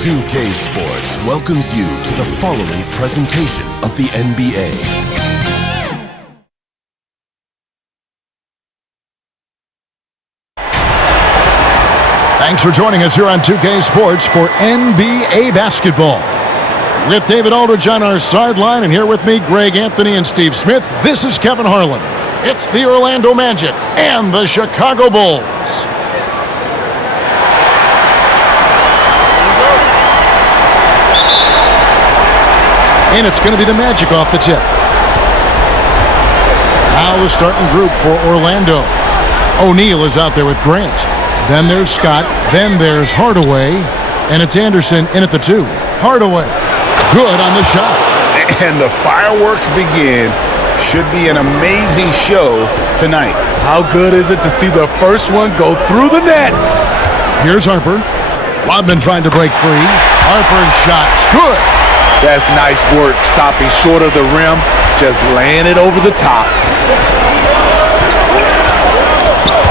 2K Sports welcomes you to the following presentation of the NBA. Thanks for joining us here on 2K Sports for NBA basketball. With David Aldridge on our sideline, and here with me, Greg Anthony and Steve Smith, this is Kevin Harlan. It's the Orlando Magic and the Chicago Bulls. And it's going to be the Magic off the tip. Now the starting group for Orlando. O'Neal is out there with Grant. Then there's Scott. Then there's Hardaway. And it's Anderson in at the 2. Hardaway. Good on the shot. And the fireworks begin. Should be an amazing show tonight. How good is it to see the first one go through the net? Here's Harper. Rodman trying to break free. Harper's shot's good. That's nice work, stopping short of the rim, just laying it over the top.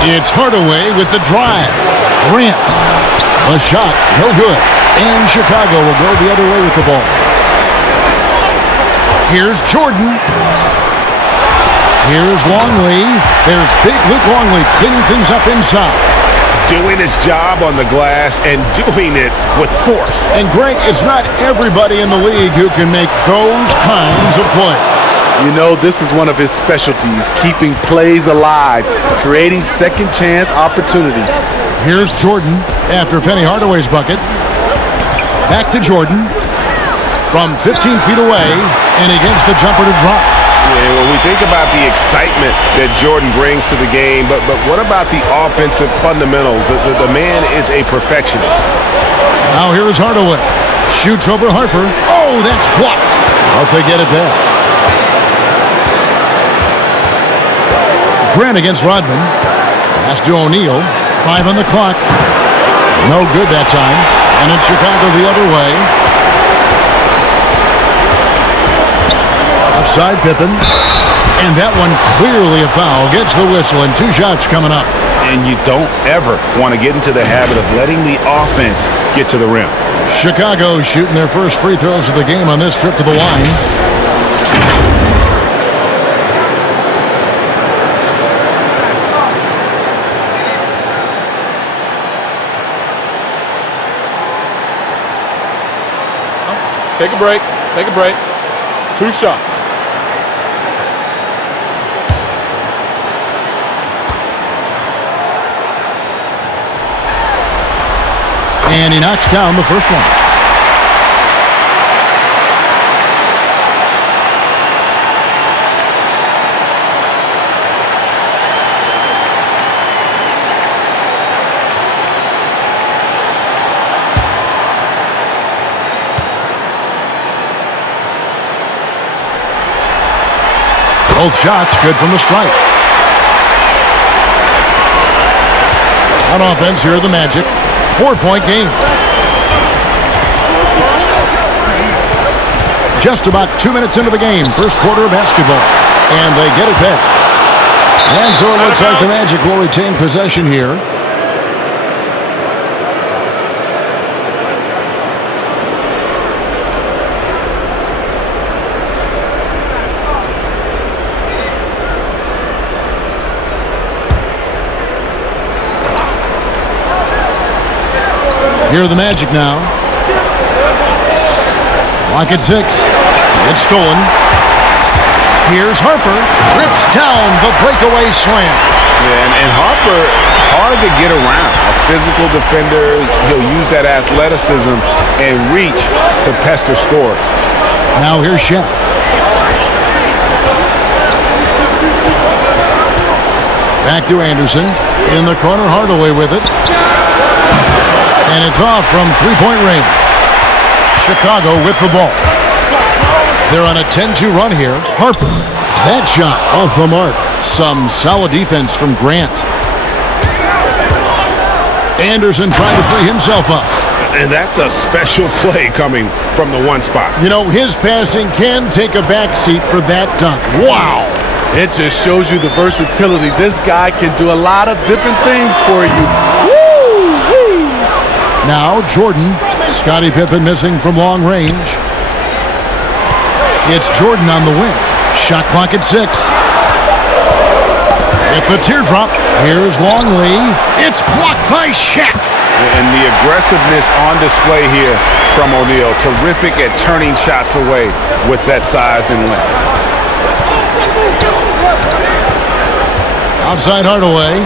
It's Hardaway with the drive. Grant. A shot, no good. And Chicago will go the other way with the ball. Here's Jordan. Here's Longley. There's big Luke Longley cleaning things up inside. Doing his job on the glass and doing it with force. And Greg, it's not everybody in the league who can make those kinds of plays. You know, this is one of his specialties, keeping plays alive, creating second chance opportunities. Here's Jordan after Penny Hardaway's bucket. Back to Jordan from 15 feet away, and he gets the jumper to drop. Yeah, when we think about the excitement that Jordan brings to the game, but what about the offensive fundamentals? The man is a perfectionist. Now here is Hardaway. Shoots over Harper. Oh, that's blocked. But they get it back. Grant against Rodman. Pass to O'Neal. 5 on the clock. No good that time. And it's Chicago the other way. Offside Pippen. And that one clearly a foul. Gets the whistle and 2 shots coming up. And you don't ever want to get into the habit of letting the offense get to the rim. Chicago shooting their first free throws of the game on this trip to the line. Take a break. Take a break. 2 shots. And he knocks down the first one. Both shots good from the stripe. On offense, here are the Magic. 4-point game. Just about 2 minutes into the game. First quarter of basketball. And they get it back. And so it looks like the Magic will retain possession here. Here are the Magic now. Clock at 6. It's stolen. Here's Harper. Rips down the breakaway slam. Yeah, and Harper, hard to get around. A physical defender. He'll use that athleticism and reach to pester scores. Now here's Shaq. Back to Anderson. In the corner, Hardaway with it. And it's off from 3-point range. Chicago with the ball. They're on a 10-2 run here. Harper. That shot off the mark. Some solid defense from Grant. Anderson trying to free himself up. And that's a special play coming from the one spot. You know, his passing can take a backseat for that dunk. Wow. It just shows you the versatility. This guy can do a lot of different things for you. Woo-wee. Now Jordan Scottie Pippen missing from long range. It's Jordan on the wing. Shot clock at 6. At the teardrop, here's Longley. It's blocked by Shaq. And the aggressiveness on display here from O'Neal. Terrific at turning shots away with that size and length. Outside Hardaway.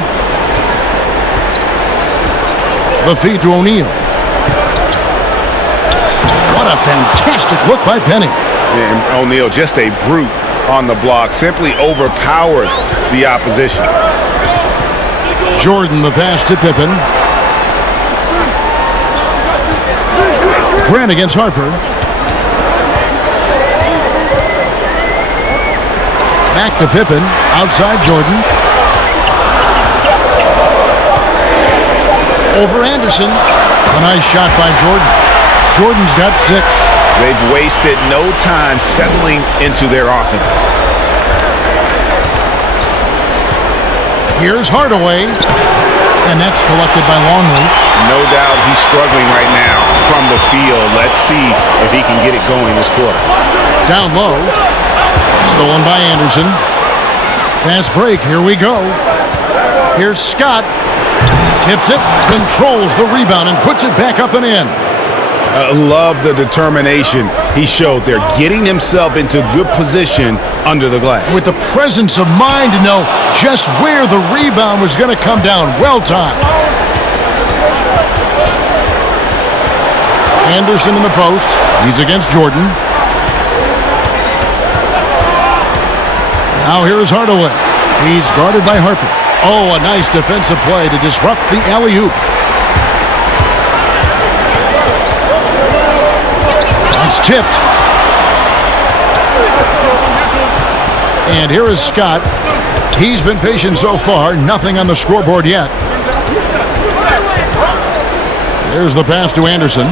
The feed to O'Neal. What a fantastic look by Penny. And O'Neal, just a brute on the block, simply overpowers the opposition. Jordan, the pass to Pippen. Grant against Harper. Back to Pippen. Outside Jordan. Over Anderson. A nice shot by Jordan. Jordan's got 6. They've wasted no time settling into their offense. Here's Hardaway. And that's collected by Longley. No doubt he's struggling right now from the field. Let's see if he can get it going this quarter. Down low. Stolen by Anderson. Fast break. Here we go. Here's Scott. Tips it. Controls the rebound and puts it back up and in. Love the determination he showed there, getting himself into good position under the glass. With the presence of mind to know just where the rebound was going to come down. Well timed. Anderson in the post. He's against Jordan. Now here is Hardaway. He's guarded by Harper. Oh, a nice defensive play to disrupt the alley-oop. It's tipped. And here is Scott. He's been patient so far. Nothing on the scoreboard yet. There's the pass to Anderson.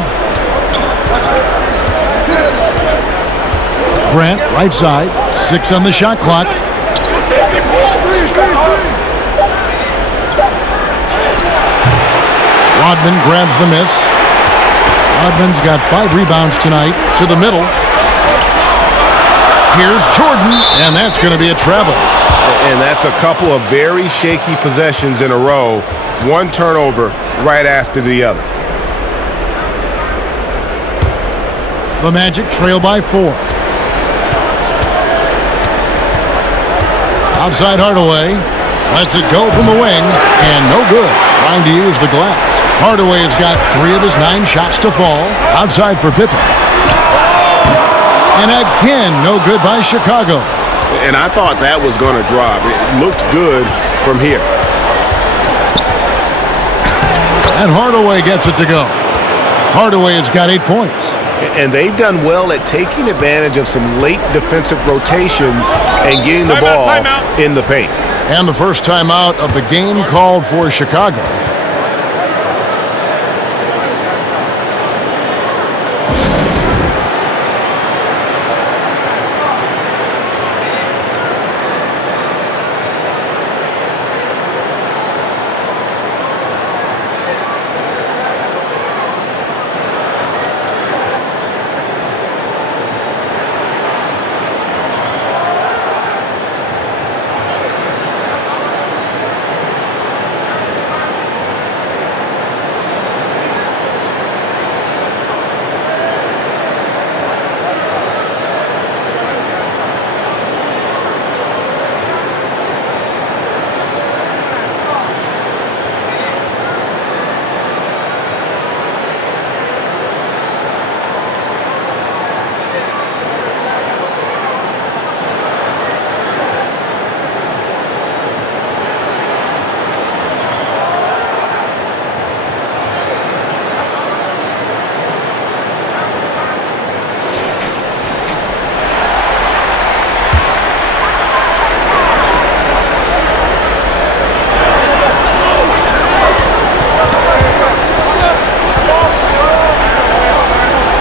Grant, right side. 6 on the shot clock. Rodman grabs the miss. Rodman's got 5 rebounds tonight. To the middle. Here's Jordan, and that's going to be a travel. And that's a couple of very shaky possessions in a row. One turnover right after the other. The Magic trail by 4. Outside Hardaway. Lets it go from the wing, and no good. Trying to use the glass. Hardaway has got 3 of his 9 shots to fall. Outside for Pippen. And again, no good by Chicago. And I thought that was going to drop. It looked good from here. And Hardaway gets it to go. Hardaway has got 8 points. And they've done well at taking advantage of some late defensive rotations and getting the ball in the paint. And the first timeout of the game called for Chicago.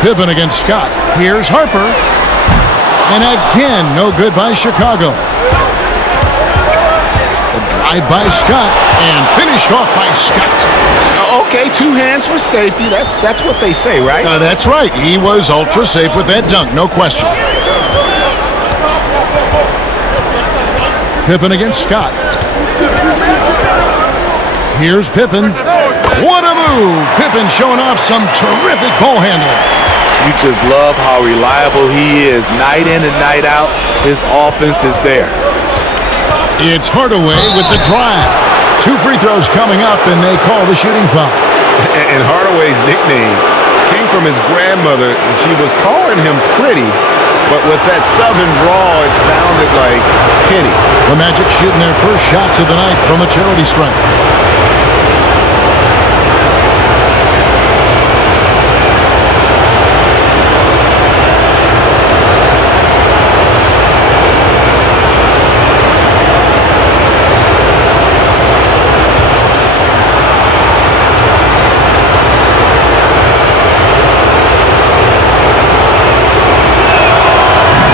Pippen against Scott. Here's Harper. And again, no good by Chicago. The drive by Scott and finished off by Scott. Okay, 2 hands for safety. That's what they say, right? That's right. He was ultra safe with that dunk, no question. Pippen against Scott. Here's Pippen. What a move! Pippen showing off some terrific ball handling. You just love how reliable he is night in and night out. His offense is there. It's Hardaway with the drive. 2 free throws coming up, and they call the shooting foul. And Hardaway's nickname came from his grandmother. She was calling him pretty, but with that southern drawl, it sounded like Penny. The Magic shooting their first shots of the night from a charity stripe.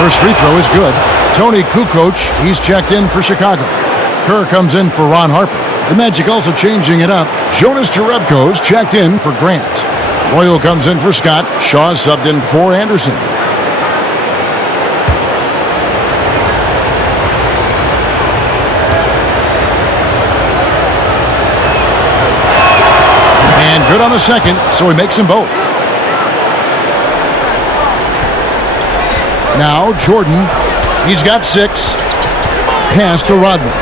First free throw is good. Tony Kukoc, he's checked in for Chicago. Kerr comes in for Ron Harper. The Magic also changing it up. Jonas Jerebko's checked in for Grant. Royal comes in for Scott. Shaw subbed in for Anderson. And good on the second, so he makes them both. Now Jordan, he's got 6. Pass to Rodman.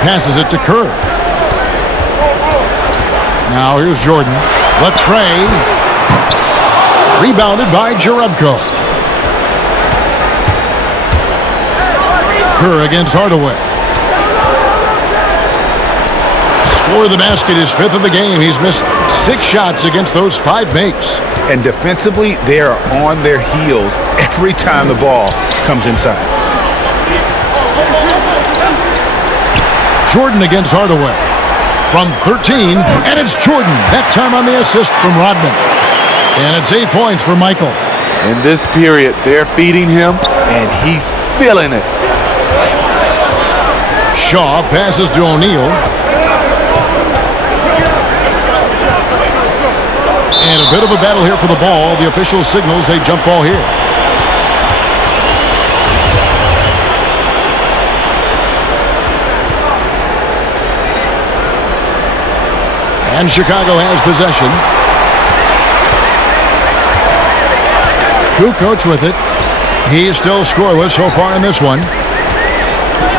Passes it to Kerr. Now here's Jordan. The tray. Rebounded by Jerebko. Kerr against Hardaway. Score of the basket is 5th of the game. He's missed 6 shots against those 5 makes. And defensively, they are on their heels every time the ball comes inside. Jordan against Hardaway. From 13, and it's Jordan. That time on the assist from Rodman. And it's 8 points for Michael. In this period, they're feeding him, and he's feeling it. Shaw passes to O'Neal. And a bit of a battle here for the ball. The official signals a jump ball here. And Chicago has possession. Kukoc with it. He is still scoreless so far in this one.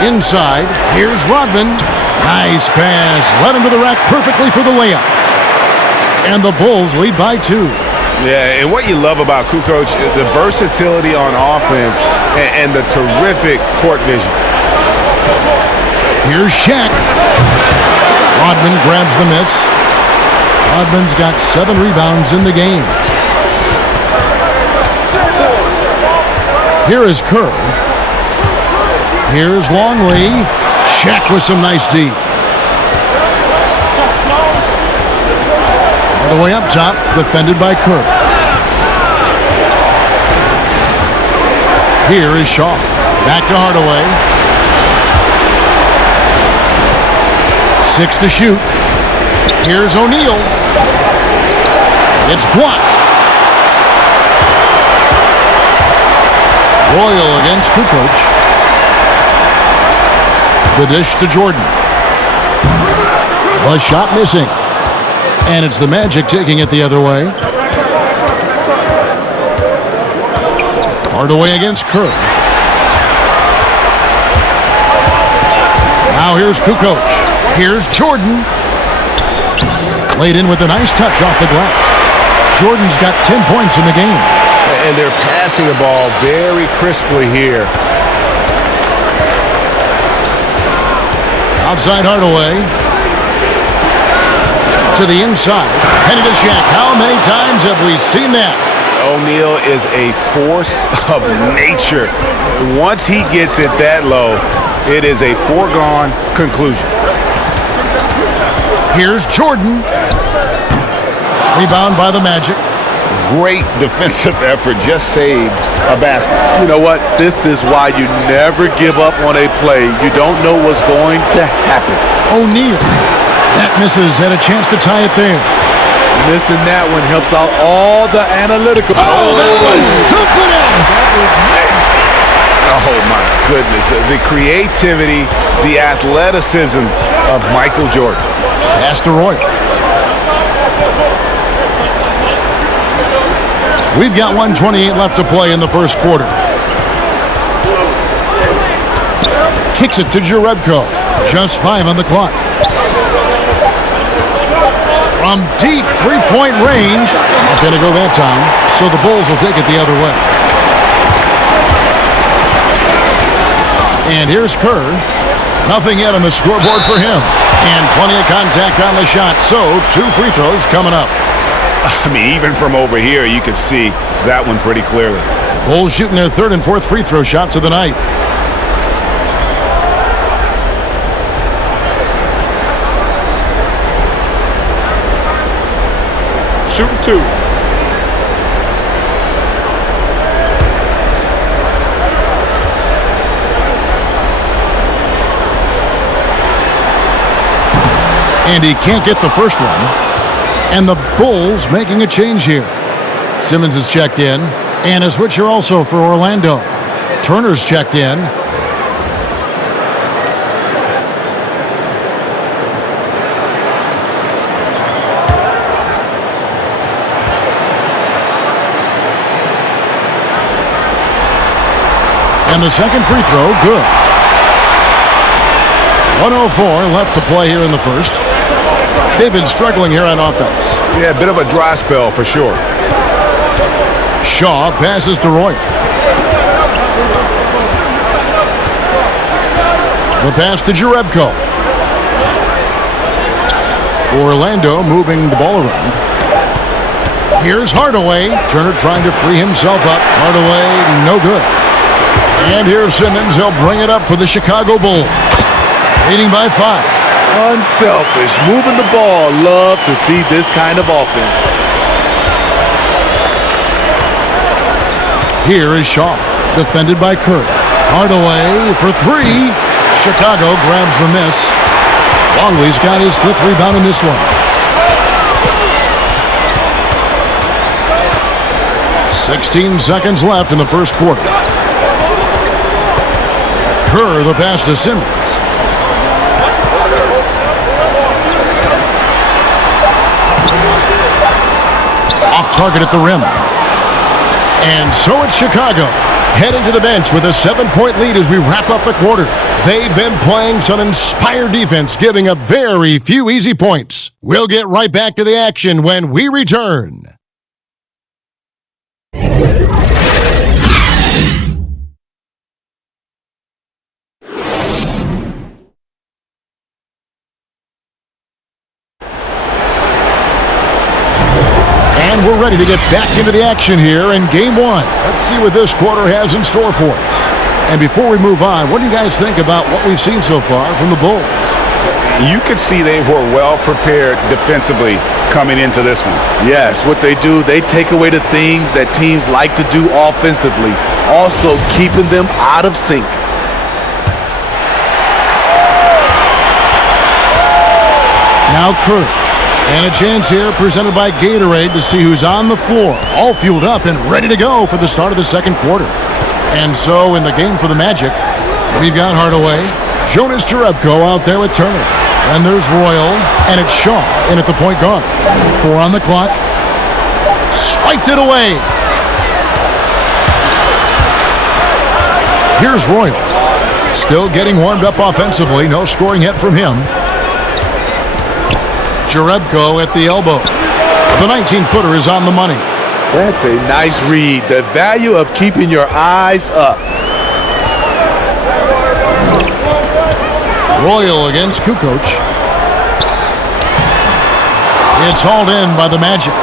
Inside, here's Rodman. Nice pass. Led him to the rack perfectly for the layup. And the Bulls lead by 2. Yeah, and what you love about Kukoc, the versatility on offense and the terrific court vision. Here's Shaq. Rodman grabs the miss. Rodman's got 7 rebounds in the game. Here is Kerr. Here's Longley. Shaq with some nice D. All the way up top, defended by Kerr. Here is Shaw. Back to Hardaway. 6 to shoot. Here's O'Neal. It's blocked. Royal against Kukoc. The dish to Jordan. The shot missing. And it's the Magic taking it the other way. Hardaway against Kerr. Now here's Kukoc. Here's Jordan. Laid in with a nice touch off the glass. Jordan's got 10 points in the game. And they're passing the ball very crisply here. Outside Hardaway. To the inside. Penny to Shaq. How many times have we seen that? O'Neal is a force of nature. Once he gets it that low, it is a foregone conclusion. Here's Jordan. Rebound by the Magic. great defensive effort, just saved a basket. You know what? This is why you never give up on a play. You don't know what's going to happen. O'Neal. That misses. Had a chance to tie it there. Missing that one helps out all the analytical. Oh, that was something else. Oh, my goodness. The creativity, the athleticism of Michael Jordan. Pass to Roy. We've got 1:28 left to play in the first quarter. Kicks it to Jerebko. Just 5 on the clock. From deep three-point range. Not going to go that time, so the Bulls will take it the other way. And here's Kerr. Nothing yet on the scoreboard for him. And plenty of contact on the shot, so 2 free throws coming up. I mean, even from over here, you could see that one pretty clearly. Bulls shooting their 3rd and 4th free throw shots of the night. Shooting 2. And he can't get the first one. And the Bulls making a change here. Simmons is checked in. And a switcher also for Orlando. Turner's checked in. And the second free throw, good. 1:04 left to play here in the first. They've been struggling here on offense. Yeah, a bit of a dry spell for sure. Shaw passes to Roy. The pass to Jerebko. Orlando moving the ball around. Here's Hardaway. Turner trying to free himself up. Hardaway, no good. And here's Simmons. He'll bring it up for the Chicago Bulls. Leading by 5. Unselfish, moving the ball. Love to see this kind of offense. Here is Shaw, defended by Kerr. Hardaway for 3. Chicago grabs the miss. Longley's got his 5th rebound in this one. 16 seconds left in the first quarter. Kerr the pass to Simmons. Off target at the rim. And so it's Chicago heading to the bench with a 7-point lead as we wrap up the quarter. They've been playing some inspired defense, giving up very few easy points. We'll get right back to the action when we return. And we're ready to get back into the action here in Game 1. Let's see what this quarter has in store for us. And before we move on, what do you guys think about what we've seen so far from the Bulls? You could see they were well prepared defensively coming into this one. Yes, what they do, they take away the things that teams like to do offensively, also keeping them out of sync. Now Kerr. And a chance here presented by Gatorade to see who's on the floor, all fueled up and ready to go for the start of the second quarter. And so in the game for the Magic, we've got Hardaway, Jonas Jerebko out there with Turner. And there's Royal, and it's Shaw in at the point guard. 4 on the clock. Swiped it away. Here's Royal. Still getting warmed up offensively. No scoring yet from him. Jerebko at the elbow. The 19-footer is on the money. That's a nice read. The value of keeping your eyes up. Royal against Kukoc. It's hauled in by the Magic.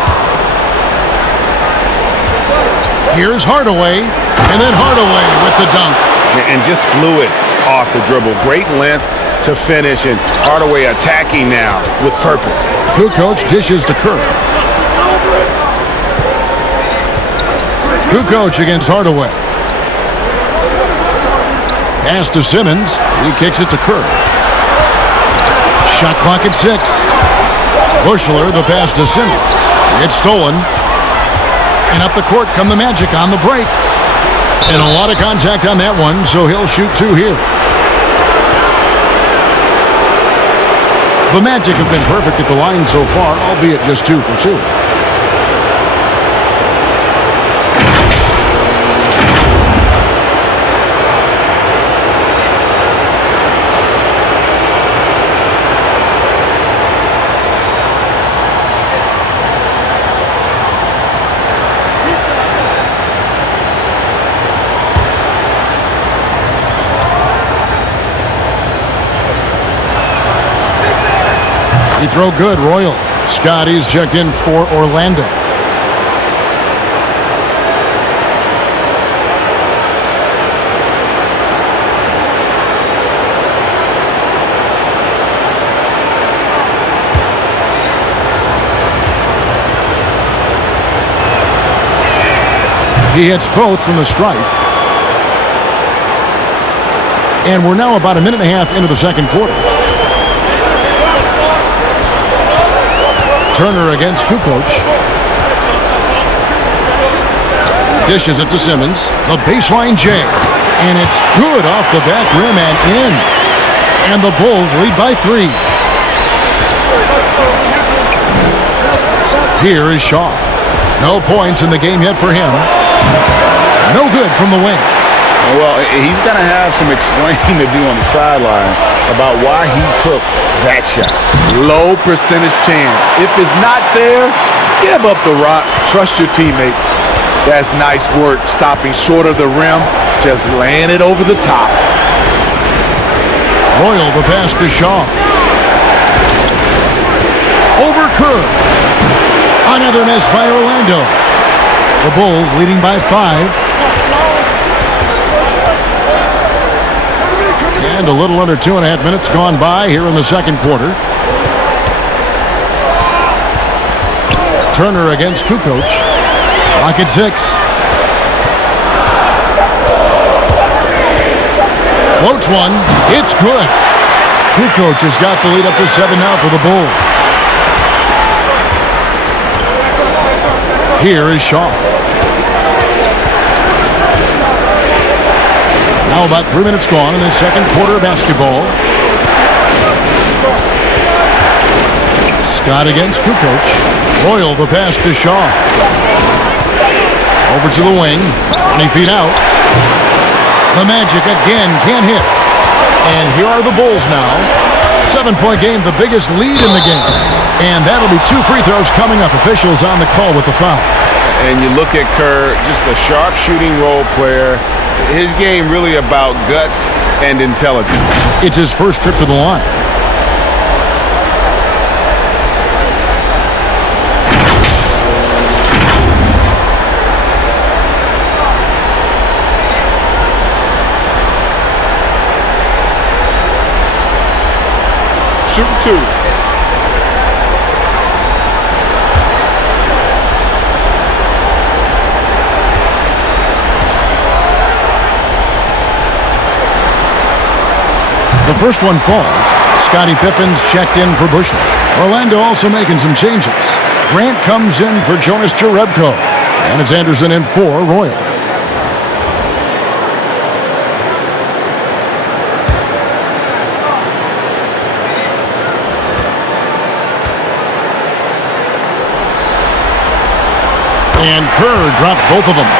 Here's Hardaway, and then Hardaway with the dunk. And just fluid off the dribble. Great length to finish, and Hardaway attacking now with purpose. Kukoc dishes to Kerr. Kukoc against Hardaway. Pass to Simmons. He kicks it to Kerr. Shot clock at 6. Bushler, the pass to Simmons. It's stolen. And up the court come the Magic on the break. And a lot of contact on that one, so he'll shoot 2 here. The Magic have been perfect at the line so far, albeit just 2 for 2. He throw good, Royal. Scotty's checked in for Orlando. He hits both from the stripe. And we're now about a minute and a half into the second quarter. Turner against Kukoc. Dishes it to Simmons. The baseline J. And it's good off the back rim and in. And the Bulls lead by 3. Here is Shaw. No points in the game yet for him. No good from the wing. Well, he's going to have some explaining to do on the sideline about why he took that shot. Low percentage chance. If it's not there, give up the rock. Trust your teammates. That's nice work, stopping short of the rim, just laying it over the top. Royal, the pass to Shaw. Over Kerr. Another miss by Orlando. The Bulls leading by 5. And a little under 2.5 minutes gone by here in the second quarter. Turner against Kukoc. Clock at 6. Floats one. It's good. Kukoc has got the lead up to 7 now for the Bulls. Here is Shaw. Now about 3 minutes gone in the second quarter of basketball. Scott against Kukoc. Royal, the pass to Shaw. Over to the wing. 20 feet out. The Magic again can't hit. And here are the Bulls now. 7-point game, the biggest lead in the game. And that'll be 2 free throws coming up. Officials on the call with the foul. And you look at Kerr, just a sharp shooting role player. His game really about guts and intelligence. It's his first trip to the line. Shoot 2. The first one falls. Scottie Pippen's checked in for Bushman. Orlando also making some changes. Grant comes in for Jonas Jerebko. And it's Anderson in for Royal. And Kerr drops both of them.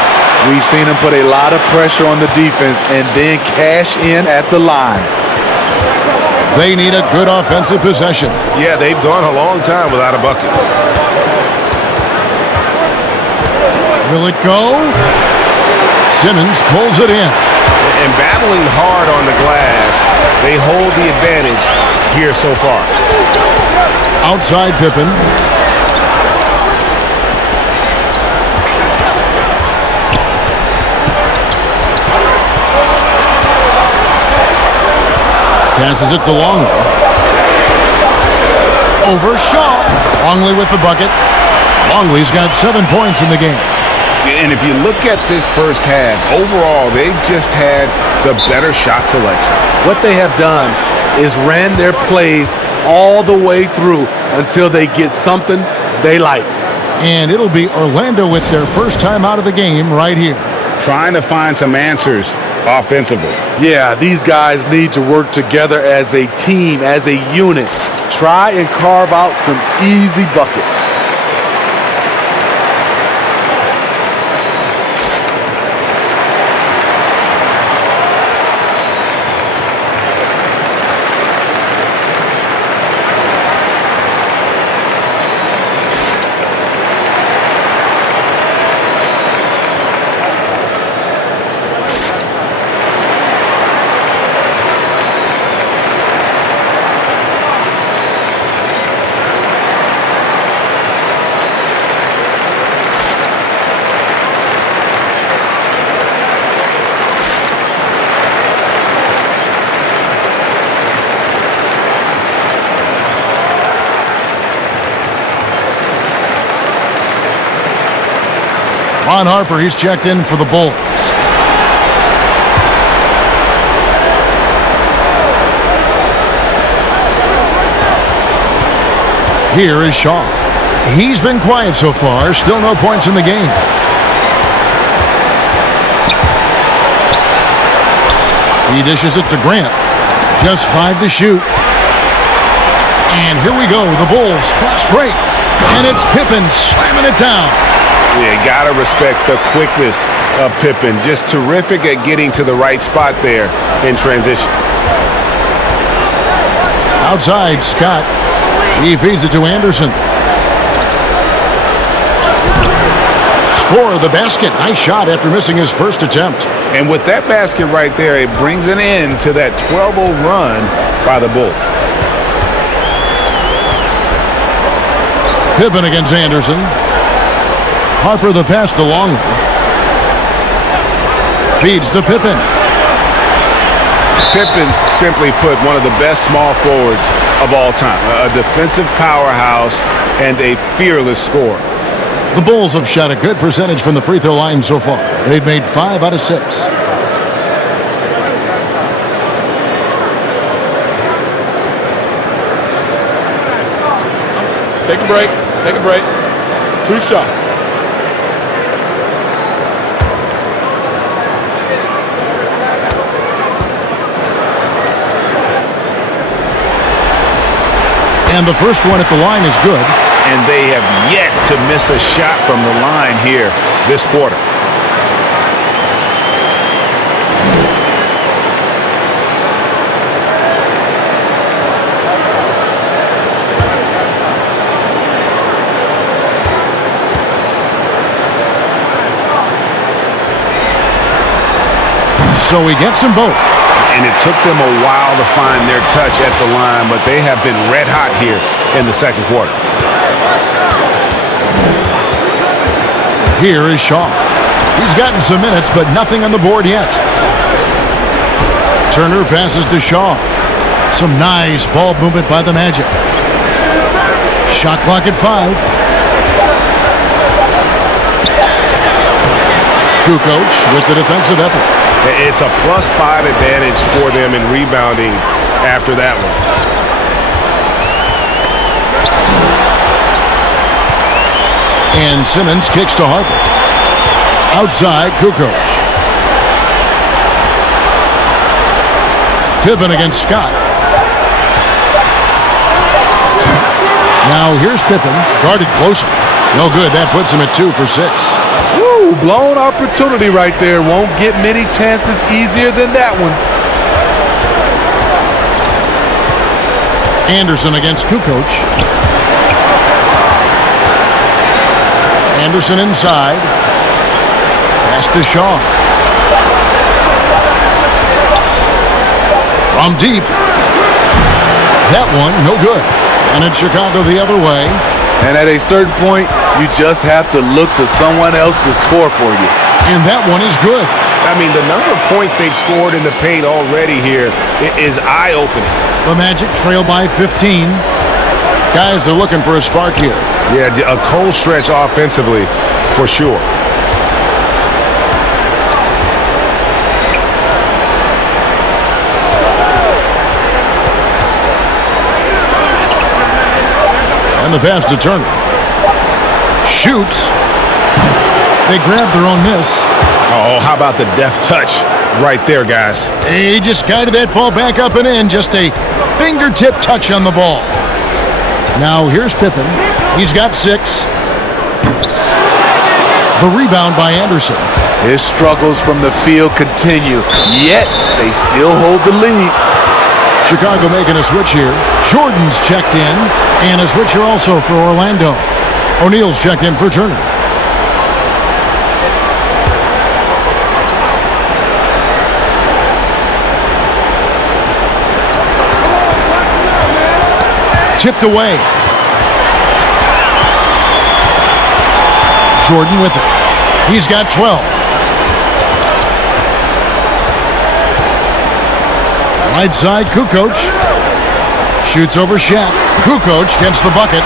We've seen him put a lot of pressure on the defense and then cash in at the line. They need a good offensive possession. Yeah, they've gone a long time without a bucket. Will it go? Simmons pulls it in. And battling hard on the glass, they hold the advantage here so far. Outside Pippen. Passes it to Longley. Over Shaw. Longley with the bucket. Longley's got 7 points in the game. And if you look at this first half, overall, they've just had the better shot selection. What they have done is ran their plays all the way through until they get something they like. And it'll be Orlando with their first time out of the game right here. Trying to find some answers offensively. Yeah, these guys need to work together as a team, as a unit. Try and carve out some easy buckets. Ron Harper, he's checked in for the Bulls. Here is Shaw. He's been quiet so far. Still no points in the game. He dishes it to Grant. Just 5 to shoot. And here we go. The Bulls fast break. And it's Pippen slamming it down. Yeah, gotta respect the quickness of Pippen. Just terrific at getting to the right spot there in transition. Outside, Scott. He feeds it to Anderson. Score the basket. Nice shot after missing his first attempt. And with that basket right there, it brings an end to that 12-0 run by the Bulls. Pippen against Anderson. Harper the pass to Longley. Feeds to Pippen. Pippen, simply put, one of the best small forwards of all time. A defensive powerhouse and a fearless scorer. The Bulls have shot a good percentage from the free throw line so far. They've made 5 out of 6. Take a break. Take a break. 2 shots. And the first one at the line is good. And they have yet to miss a shot from the line here this quarter. So he gets them both. And it took them a while to find their touch at the line, but they have been red hot here in the second quarter. Here is Shaw. He's gotten some minutes, but nothing on the board yet. Turner passes to Shaw. Some nice ball movement by the Magic. Shot clock at 5. Kukoc with the defensive effort. It's a +5 advantage for them in rebounding after that one. And Simmons kicks to Harper. Outside, Kukoc. Pippen against Scott. Now here's Pippen, guarded closely. No good. That puts him at 2 for 6. Woo, blown opportunity right there. Won't get many chances easier than that one. Anderson against Kukoc. Anderson inside. Pass to Shaw. From deep. That one, no good. And it's Chicago the other way. And at a certain point, you just have to look to someone else to score for you. And that one is good. I mean, the number of points they've scored in the paint already here is eye-opening. The Magic trail by 15. Guys are looking for a spark here. Yeah, a cold stretch offensively for sure. the pass to Turner. Shoots. They grab their own miss. Oh, how about the deft touch right there, guys? He just guided that ball back up and in. Just a fingertip touch on the ball. Now here's Pippen. He's got 6. The rebound by Anderson. His struggles from the field continue, yet they still hold the lead. Chicago making a switch here. Jordan's checked in, and a switch here also for Orlando. O'Neal's checked in for Turner. Tipped away. Jordan with it. He's got 12. Right side, Kukoc. Shoots over Shaq. Kukoc gets the bucket.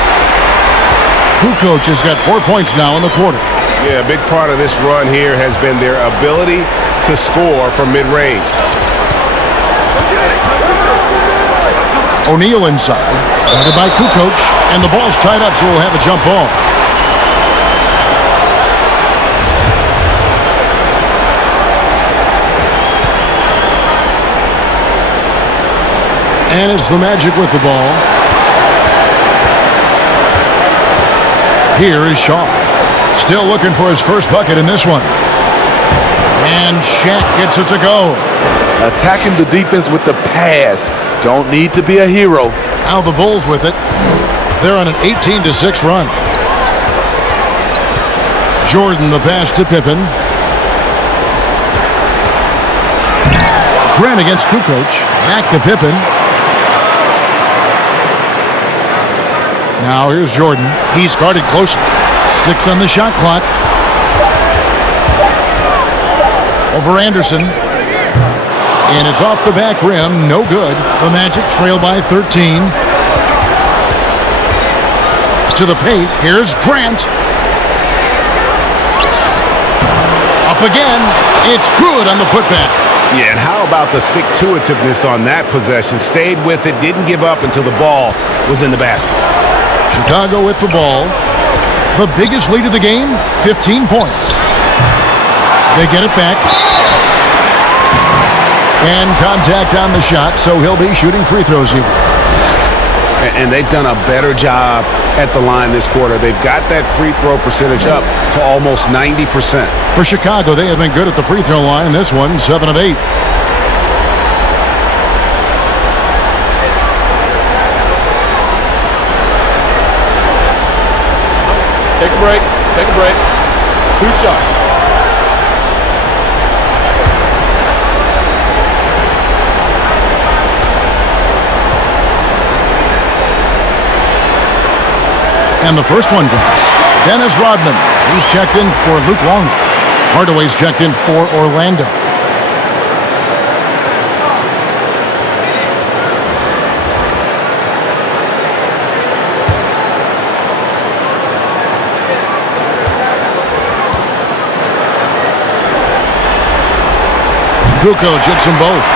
Kukoc has got 4 points now in the quarter. Yeah, a big part of this run here has been their ability to score from mid-range. O'Neal inside. Guarded by Kukoc. And the ball's tied up, so we'll have a jump ball. And it's the Magic with the ball. Here is Shaw. Still looking for his first bucket in this one. And Shaq gets it to go. Attacking the defense with the pass. Don't need to be a hero. Now the Bulls with it. They're on an 18-6 run. Jordan the pass to Pippen. Grant against Kukoc. Back to Pippen. Now here's Jordan. He's guarded close. 6 on the shot clock. Over Anderson. And it's off the back rim. No good. The Magic trail by 13. To the paint. Here's Grant. Up again. It's good on the putback. Yeah, and how about the stick-to-itiveness on that possession? Stayed with it, didn't give up until the ball was in the basket. Chicago with the ball. The biggest lead of the game, 15 points. They get it back. And contact on the shot, so he'll be shooting free throws here. And they've done a better job at the line this quarter. They've got that free throw percentage up to almost 90%. For Chicago, they have been good at the free throw line. This one, 7 of 8. Take a break. Take a break. 2 shots. And the first one drops. Dennis Rodman. He's checked in for Luke Long. Hardaway's checked in for Orlando. Kukoc hits them both.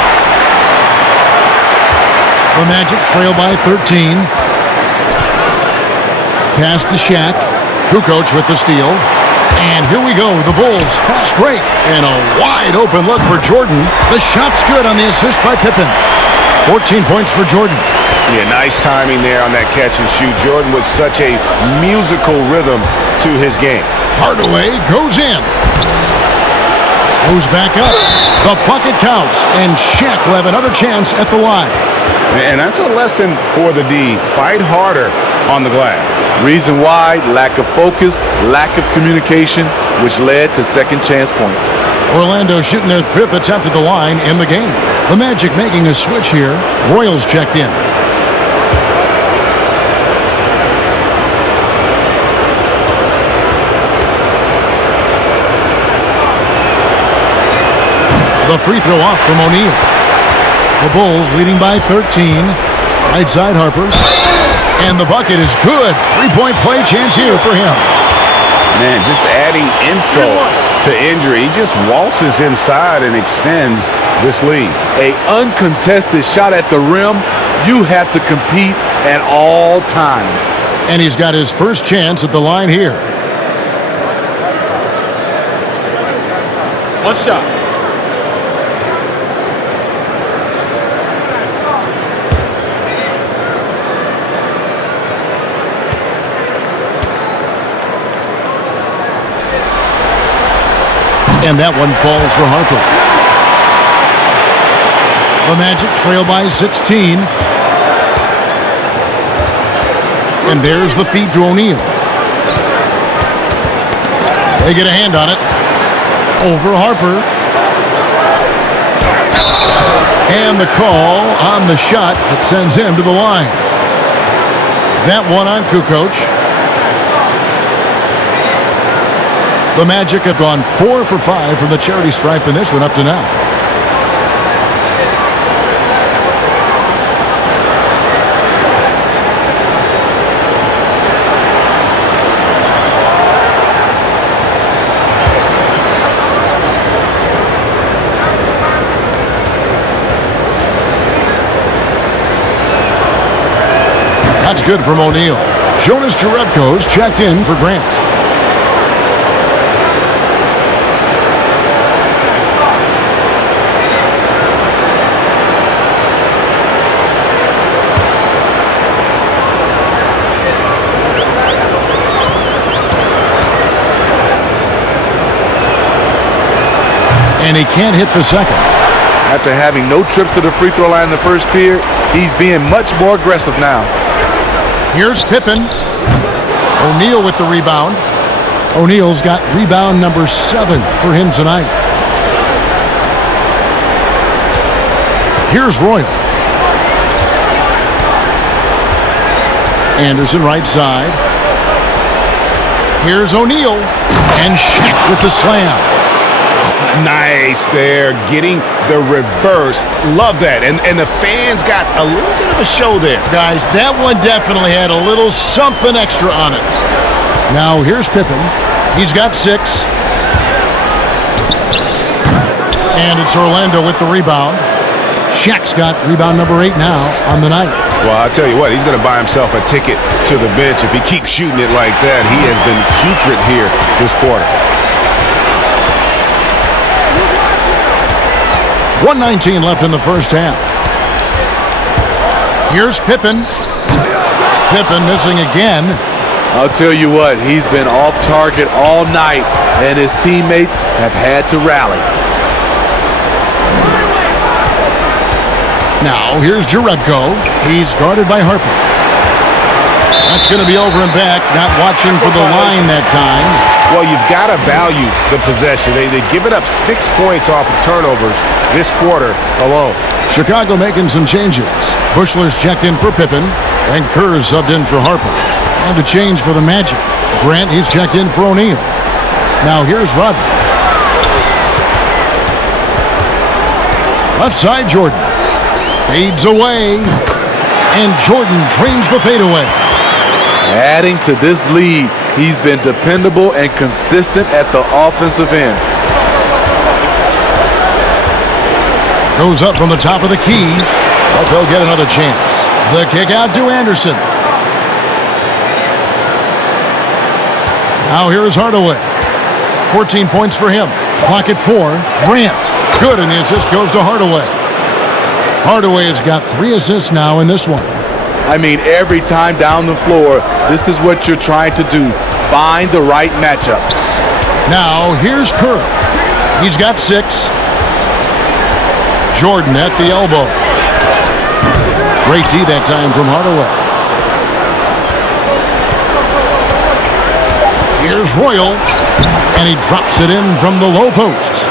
The Magic trail by 13. Pass to Shaq. Kukoc with the steal. And here we go. The Bulls fast break. And a wide open look for Jordan. The shot's good on the assist by Pippen. 14 points for Jordan. Yeah, nice timing there on that catch and shoot. Jordan with such a musical rhythm to his game. Hardaway goes in. Goes back up. The bucket counts. And Shaq will have another chance at the line. And that's a lesson for the D. Fight harder on the glass. Reason why, lack of focus, lack of communication, which led to second chance points. Orlando shooting their 5th attempt at the line in the game. The Magic making a switch here. Royals checked in. The free throw off from O'Neal. The Bulls leading by 13. Right side Harper. And the bucket is good. 3-point play chance here for him. Man, just adding insult to injury. He just waltzes inside and extends this lead. A uncontested shot at the rim, you have to compete at all times. And he's got his first chance at the line here. One shot. And that one falls for Harper. The Magic trail by 16. And there's the feed to O'Neal. They get a hand on it. Over Harper. And the call on the shot that sends him to the line. That one on Kukoc. The Magic have gone 4 for 5 from the charity stripe in this one up to now. That's good from O'Neal. Jonas Jerebko's checked in for Grant. And he can't hit the second. After having no trips to the free throw line in the first period, he's being much more aggressive now. Here's Pippen. O'Neal with the rebound. O'Neal's got rebound number 7 for him tonight. Here's Royal. Anderson right side. Here's O'Neal. And Shaq with the slam. Nice there, getting the reverse. Love that. And the fans got a little bit of a show there. Guys, that one definitely had a little something extra on it. Now here's Pippen. He's got 6. And it's Orlando with the rebound. Shaq's got rebound number 8 now on the night. Well, I'll tell you what, he's going to buy himself a ticket to the bench if he keeps shooting it like that. He has been putrid here this quarter. 1:19 left in the first half. Here's Pippen. Pippen missing again. I'll tell you what, he's been off target all night, and his teammates have had to rally. Now here's Jerebko. He's guarded by Harper. That's going to be over and back. Not watching for the line that time. Well, you've got to value the possession. They've given up 6 points off of turnovers this quarter alone. Chicago making some changes. Bushler's checked in for Pippen, and Kerr's subbed in for Harper. And a change for the Magic. Grant, he's checked in for O'Neal. Now here's Rodman. Left side, Jordan. Fades away. And Jordan trains the fadeaway. Adding to this lead, he's been dependable and consistent at the offensive end. Goes up from the top of the key, but they'll get another chance. The kick out to Anderson. Now here is Hardaway. 14 points for him. Clock at 4. Grant. Good, and the assist goes to Hardaway. Hardaway has got 3 assists now in this one. I mean, every time down the floor, this is what you're trying to do. Find the right matchup. Now here's Kerr. He's got 6. Jordan at the elbow. Great D that time from Hardaway. Here's Royal, and he drops it in from the low post.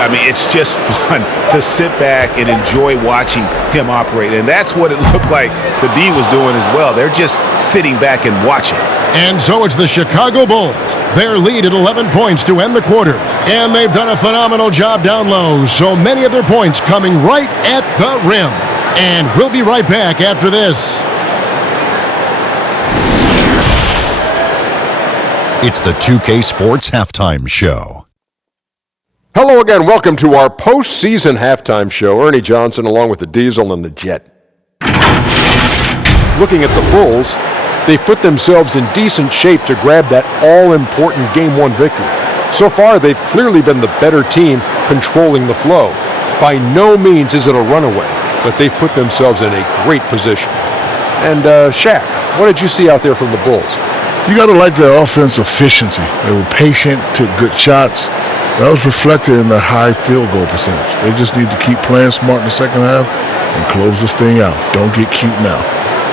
I mean, it's just fun to sit back and enjoy watching him operate. And that's what it looked like the D was doing as well. They're just sitting back and watching. And so it's the Chicago Bulls. Their lead at 11 points to end the quarter. And they've done a phenomenal job down low. So many of their points coming right at the rim. And we'll be right back after this. It's the 2K Sports Halftime Show. Hello again. Welcome to our postseason halftime show. Ernie Johnson along with the Diesel and the Jet. Looking at the Bulls, they've put themselves in decent shape to grab that all-important Game 1 victory. So far, they've clearly been the better team controlling the flow. By no means is it a runaway, but they've put themselves in a great position. And Shaq, what did you see out there from the Bulls? You got to like their offense efficiency. They were patient, took good shots. That was reflected in their high field goal percentage. They just need to keep playing smart in the second half and close this thing out. Don't get cute now.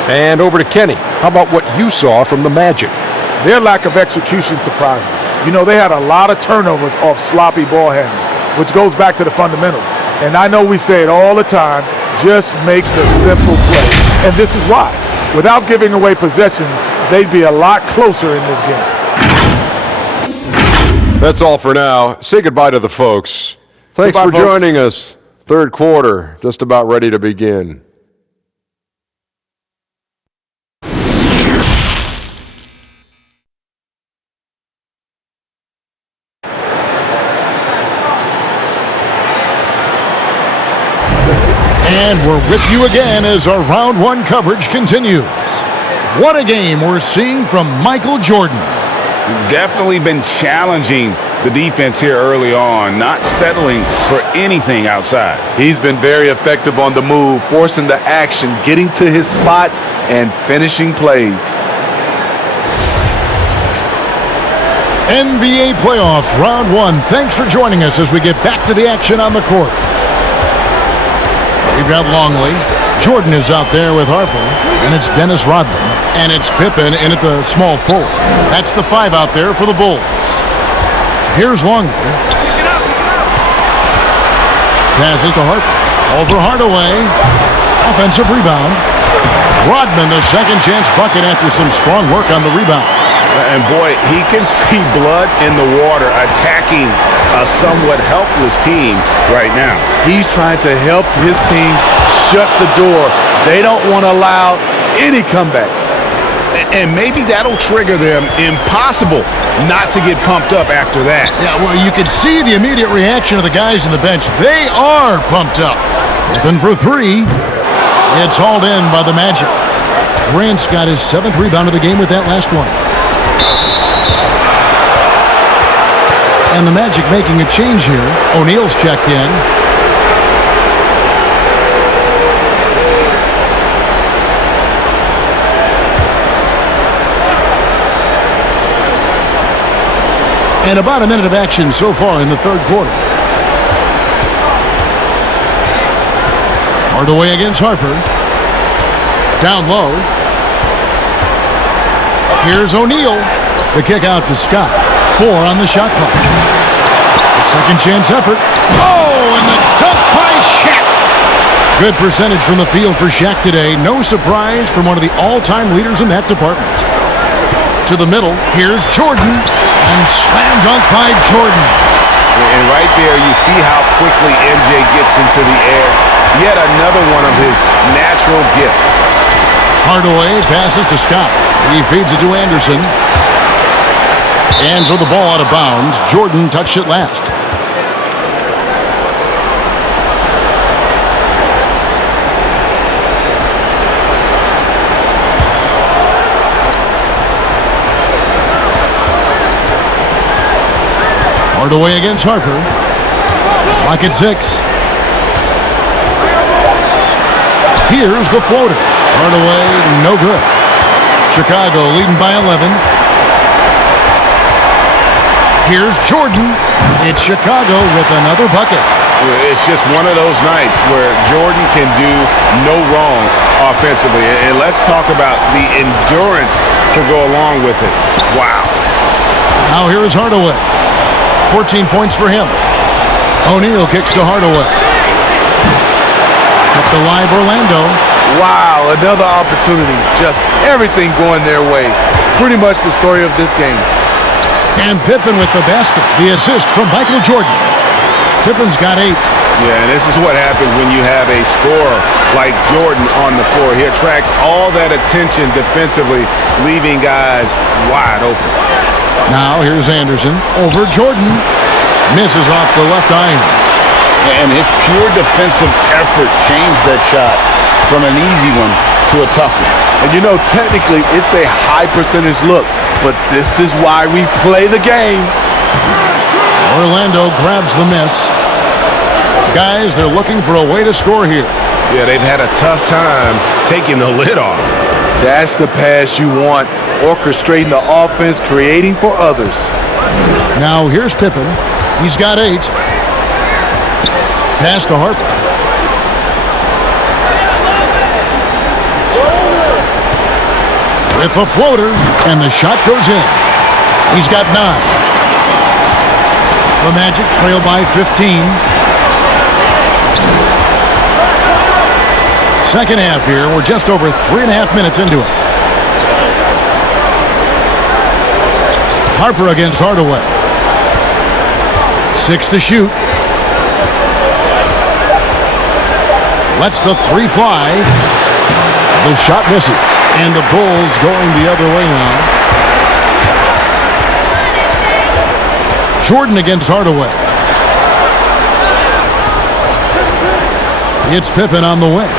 And over to Kenny. How about what you saw from the Magic? Their lack of execution surprised me. You know, they had a lot of turnovers off sloppy ball handling, which goes back to the fundamentals. And I know we say it all the time, just make the simple play. And this is why. Without giving away possessions, they'd be a lot closer in this game. That's all for now. Say goodbye to the folks. Thanks for joining us. Third quarter, just about ready to begin. And we're with you again as our round one coverage continues. What a game we're seeing from Michael Jordan. Definitely been challenging the defense here early on, not settling for anything outside. He's been very effective on the move, forcing the action, getting to his spots, and finishing plays. NBA playoffs, round one. Thanks for joining us as we get back to the action on the court. We've got Longley. Jordan is out there with Harper, and it's Dennis Rodman, and it's Pippen in at the small forward. That's the 5 out there for the Bulls. Here's Longley. Passes to Harper. Over Hardaway. Offensive rebound. Rodman, the second chance bucket after some strong work on the rebound. And boy, he can see blood in the water attacking a somewhat helpless team right now. He's trying to help his team shut the door. They don't want to allow any comebacks. And maybe that'll trigger them. Impossible not to get pumped up after that. Yeah, well, you can see the immediate reaction of the guys on the bench. They are pumped up. Open for 3. It's hauled in by the Magic. Grant's got his 7th rebound of the game with that last one. And the Magic making a change here. O'Neal's checked in. And about a minute of action so far in the third quarter. Hardaway against Harper. Down low. Here's O'Neal. The kick out to Scott. 4 on the shot clock. A second chance effort. Oh, and the dunk by Shaq. Good percentage from the field for Shaq today. No surprise from one of the all-time leaders in that department. To the middle, here's Jordan. And slam dunk by Jordan. And right there, you see how quickly MJ gets into the air. Yet another one of his natural gifts. Hardaway passes to Scott. He feeds it to Anderson. Hands on the ball out of bounds. Jordan touched it last. Hardaway against Harper. Clock at 6. Here's the floater. Hardaway, no good. Chicago leading by 11. Here's Jordan. It's Chicago with another bucket. It's just one of those nights where Jordan can do no wrong offensively. And let's talk about the endurance to go along with it. Wow. Now here is Hardaway. 14 points for him. O'Neal kicks to Hardaway. Up the live Orlando. Wow, another opportunity. Just everything going their way. Pretty much the story of this game. And Pippen with the basket. The assist from Michael Jordan. Pippen's got 8. Yeah, and this is what happens when you have a scorer like Jordan on the floor. He attracts all that attention defensively, leaving guys wide open. Now here's Anderson over Jordan. Misses off the left iron. And his pure defensive effort changed that shot from an easy one to a tough one. And you know, technically, it's a high percentage look, but this is why we play the game. Orlando grabs the miss. Guys, they're looking for a way to score here. Yeah, they've had a tough time taking the lid off. That's the pass you want, orchestrating the offense, creating for others. Now here's Pippen. He's got 8. Pass to Harper. With the floater, and the shot goes in. He's got 9. The Magic trail by 15. Second half here. We're just over 3.5 minutes into it. Harper against Hardaway. 6 to shoot. Lets the 3 fly. The shot misses. And the Bulls going the other way now. Jordan against Hardaway. It's Pippen on the wing.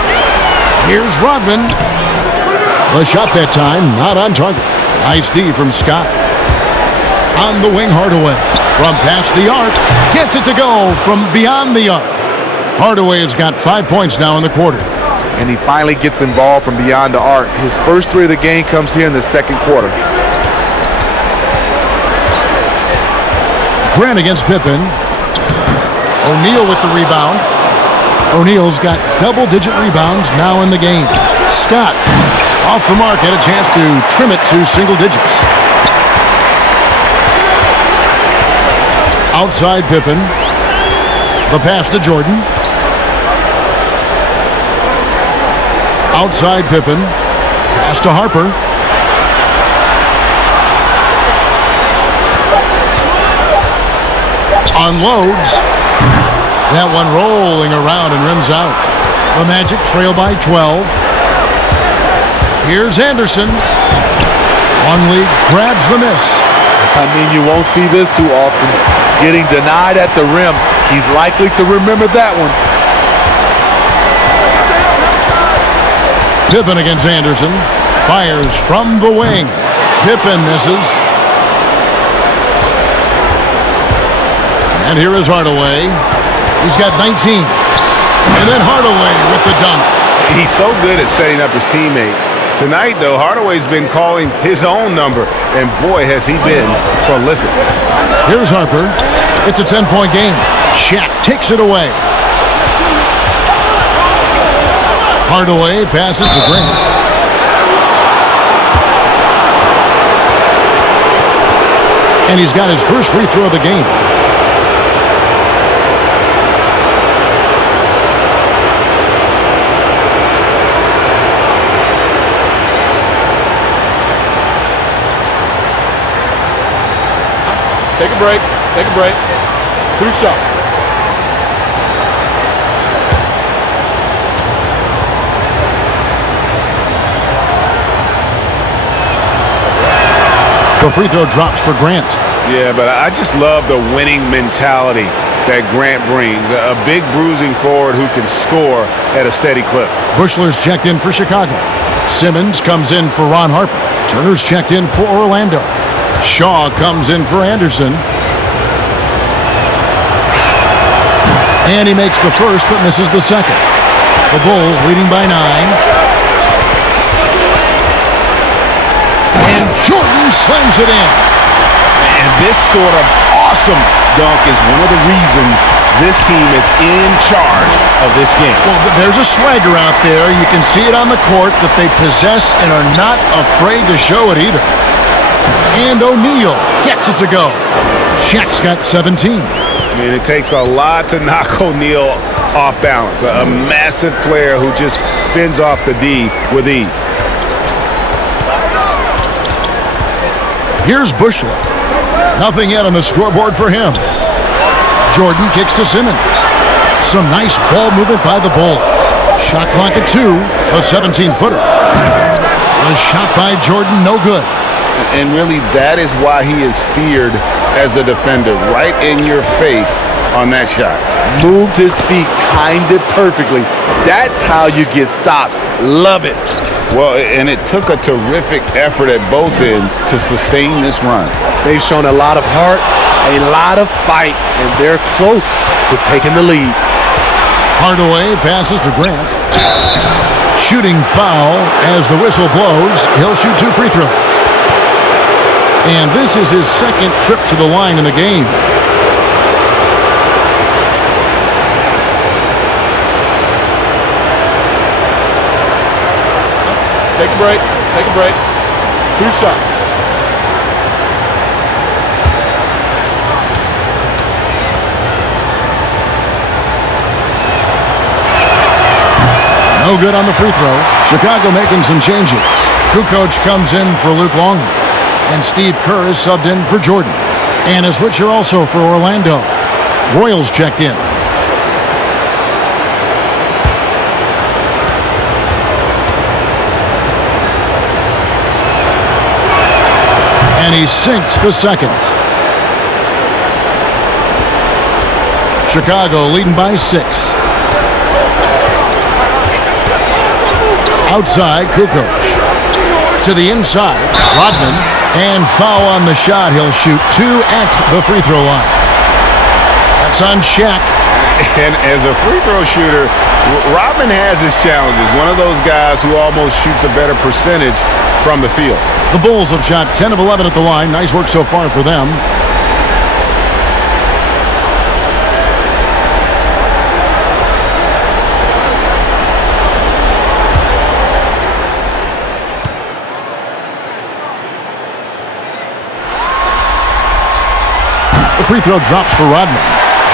Here's Rodman. The shot that time, not on target. Nice D from Scott. On the wing, Hardaway. From past the arc. Gets it to go from beyond the arc. Hardaway has got 5 points now in the quarter. And he finally gets involved from beyond the arc. His first 3 of the game comes here in the second quarter. Grant against Pippen. O'Neal with the rebound. O'Neal's got double-digit rebounds now in the game. Scott off the mark, had a chance to trim it to single digits. Outside Pippen. The pass to Jordan. Outside Pippen. Pass to Harper. Unloads. That one rolling around and rims out. The Magic trail by 12. Here's Anderson. Longley grabs the miss. I mean, you won't see this too often. Getting denied at the rim. He's likely to remember that one. Pippen against Anderson. Fires from the wing. Pippen misses. And here is Hardaway. He's got 19. And then Hardaway with the dunk. He's so good at setting up his teammates. Tonight, though, Hardaway's been calling his own number, and boy, has he been prolific. Here's Harper. It's a 10-point game. Shaq takes it away. Hardaway passes to Grant. And he's got his first free throw of the game. Take a break. Take a break. 2 shots. The free throw drops for Grant. Yeah, but I just love the winning mentality that Grant brings. A big bruising forward who can score at a steady clip. Bushler's checked in for Chicago. Simmons comes in for Ron Harper. Turner's checked in for Orlando. Shaw comes in for Anderson. And he makes the first but misses the second. The Bulls leading by 9. And Jordan slams it in. And this sort of awesome dunk is one of the reasons this team is in charge of this game. Well, there's a swagger out there. You can see it on the court that they possess and are not afraid to show it either. And O'Neal gets it to go. Shaq's got 17. And it takes a lot to knock O'Neal off balance. A massive player who just fends off the D with ease. Here's Bushler. Nothing yet on the scoreboard for him. Jordan kicks to Simmons. Some nice ball movement by the Bulls. Shot clock at 2. A 17-footer. A shot by Jordan, no good. And really, that is why he is feared as a defender. Right in your face on that shot. Moved his feet, timed it perfectly. That's how you get stops. Love it. Well, and it took a terrific effort at both ends to sustain this run. They've shown a lot of heart, a lot of fight, and they're close to taking the lead. Hardaway passes to Grant. Shooting foul as the whistle blows. He'll shoot 2 free throws. And this is his second trip to the line in the game. Take a break. Take a break. 2 shots. No good on the free throw. Chicago making some changes. Kukoc comes in for Luke Longley. And Steve Kerr is subbed in for Jordan. And a switcher also for Orlando. Royals checked in. And he sinks the second. Chicago leading by 6. Outside, Kukoc. To the inside, Rodman. And foul on the shot. He'll shoot 2 at the free throw line. That's on Shaq. And as a free throw shooter, Rodman has his challenges. One of those guys who almost shoots a better percentage from the field. The Bulls have shot 10 of 11 at the line. Nice work so far for them. The free throw drops for Rodman.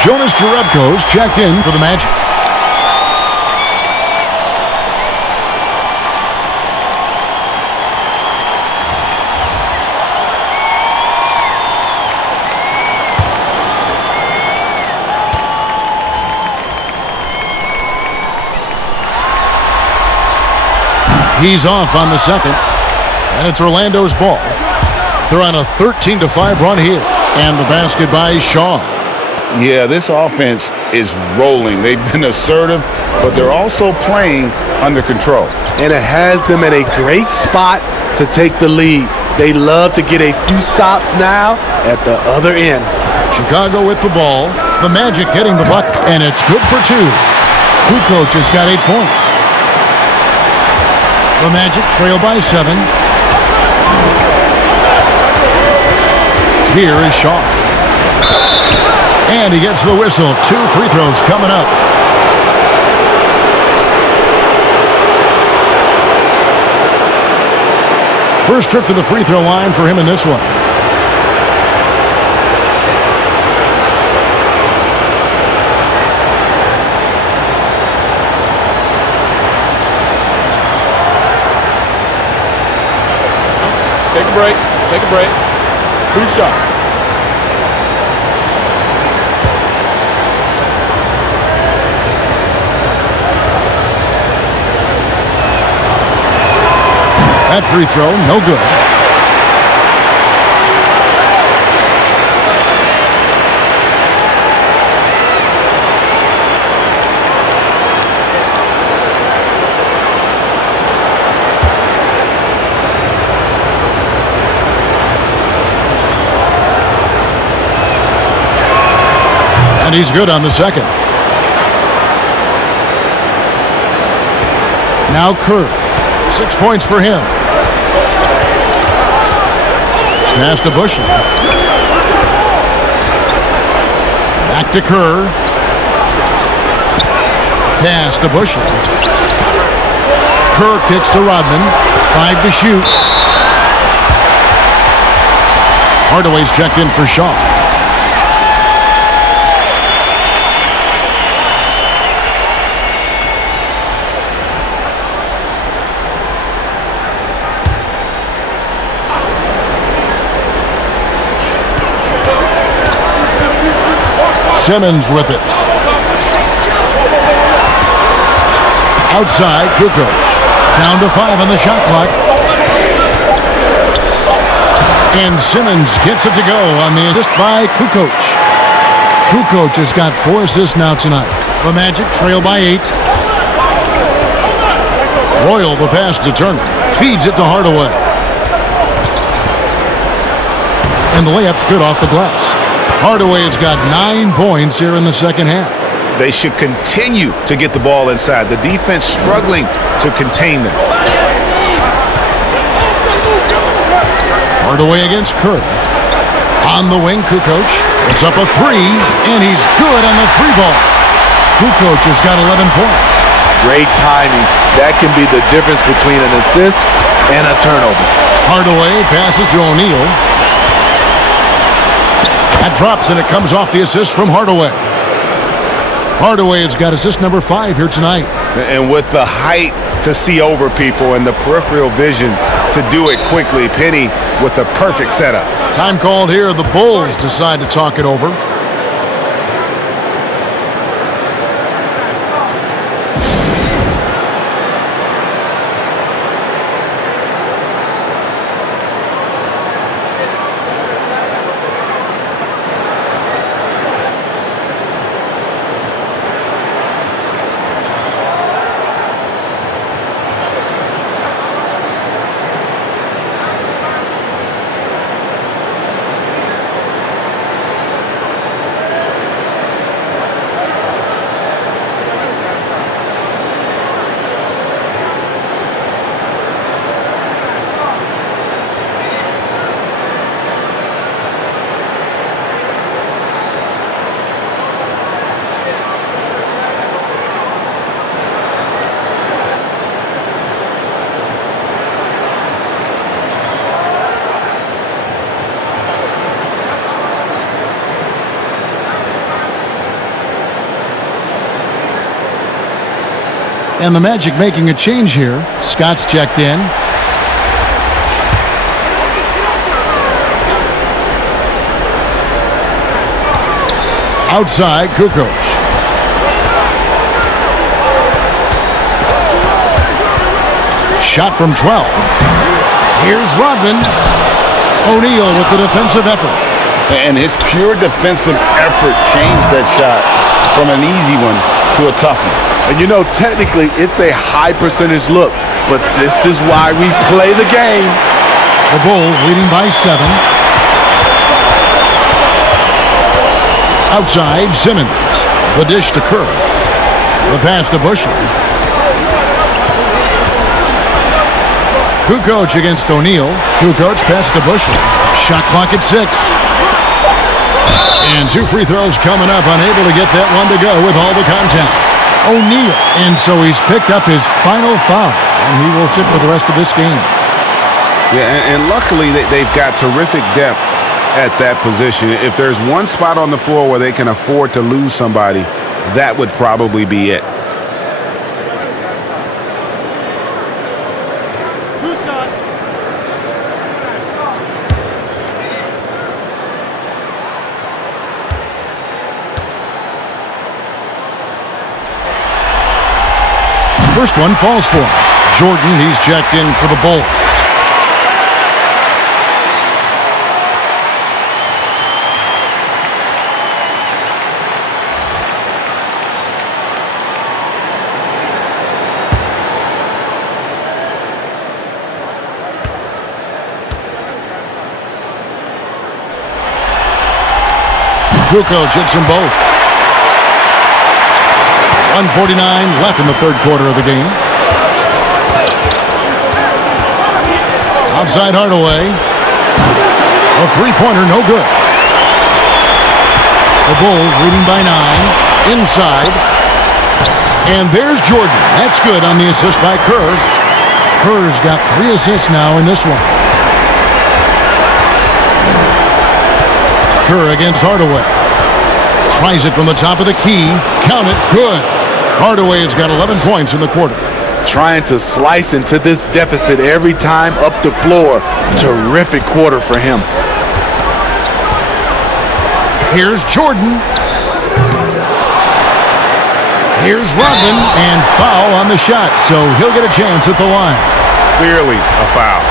Jonas Jerebko's checked in for the Magic. He's off on the second. And it's Orlando's ball. They're on a 13-5 run here. And the basket by Shaw. Yeah, this offense is rolling. They've been assertive, but they're also playing under control. And it has them in a great spot to take the lead. They love to get a few stops now at the other end. Chicago with the ball. The Magic getting the bucket. And it's good for 2. Kukoc has got 8 points. The Magic trail by 7. Here is Shaw. And he gets the whistle. 2 free throws coming up. First trip to the free throw line for him in this one. Take a break. Take a break. 2 shots. That free throw, no good. And he's good on the second. Now Kerr. 6 points for him. Pass to Bushley. Back to Kerr. Pass to Bushley. Kerr kicks to Rodman. 5 to shoot. Hardaway's checked in for Shaw. Simmons with it. Outside, Kukoc. Down to 5 on the shot clock. And Simmons gets it to go on the assist by Kukoc. Kukoc has got 4 assists now tonight. The Magic trail by 8. Royal, the pass to Turner. Feeds it to Hardaway. And the layup's good off the glass. Hardaway's got 9 points here in the second half. They should continue to get the ball inside. The defense struggling to contain them. Hardaway against Kerr. On the wing, Kukoc. It's up a 3, and he's good on the 3-ball. Kukoc has got 11 points. Great timing. That can be the difference between an assist and a turnover. Hardaway passes to O'Neal. That drops, and it comes off the assist from Hardaway. Hardaway has got assist number 5 here tonight. And with the height to see over people and the peripheral vision to do it quickly, Penny with the perfect setup. Time called here. The Bulls decide to talk it over. And the Magic making a change here. Scott's checked in. Outside, Kukoc. Shot from 12. Here's Rodman. O'Neal with the defensive effort. And his pure defensive effort changed that shot from an easy one to a tough one. And you know, technically, it's a high percentage look, but this is why we play the game. The Bulls leading by 7. Outside, Simmons. The dish to Kerr. The pass to Bushley. Kukoc against O'Neal. Kukoc pass to Bushley. Shot clock at 6. And 2 free throws coming up. Unable to get that one to go with all the contact. O'Neal. And so he's picked up his final foul. And he will sit for the rest of this game. Yeah, and luckily they've got terrific depth at that position. If there's one spot on the floor where they can afford to lose somebody, that would probably be it. First one falls for him. Jordan, he's checked in for the Bulls. Kukoc hits them both. 1:49 left in the third quarter of the game. Outside Hardaway. A three-pointer, no good. The Bulls leading by 9. Inside. And there's Jordan. That's good on the assist by Kerr. Kerr's got 3 assists now in this one. Kerr against Hardaway. Tries it from the top of the key. Count it. Good. Hardaway has got 11 points in the quarter. Trying to slice into this deficit every time up the floor. Terrific quarter for him. Here's Jordan. Here's Rodman, and foul on the shot, so he'll get a chance at the line. Clearly a foul.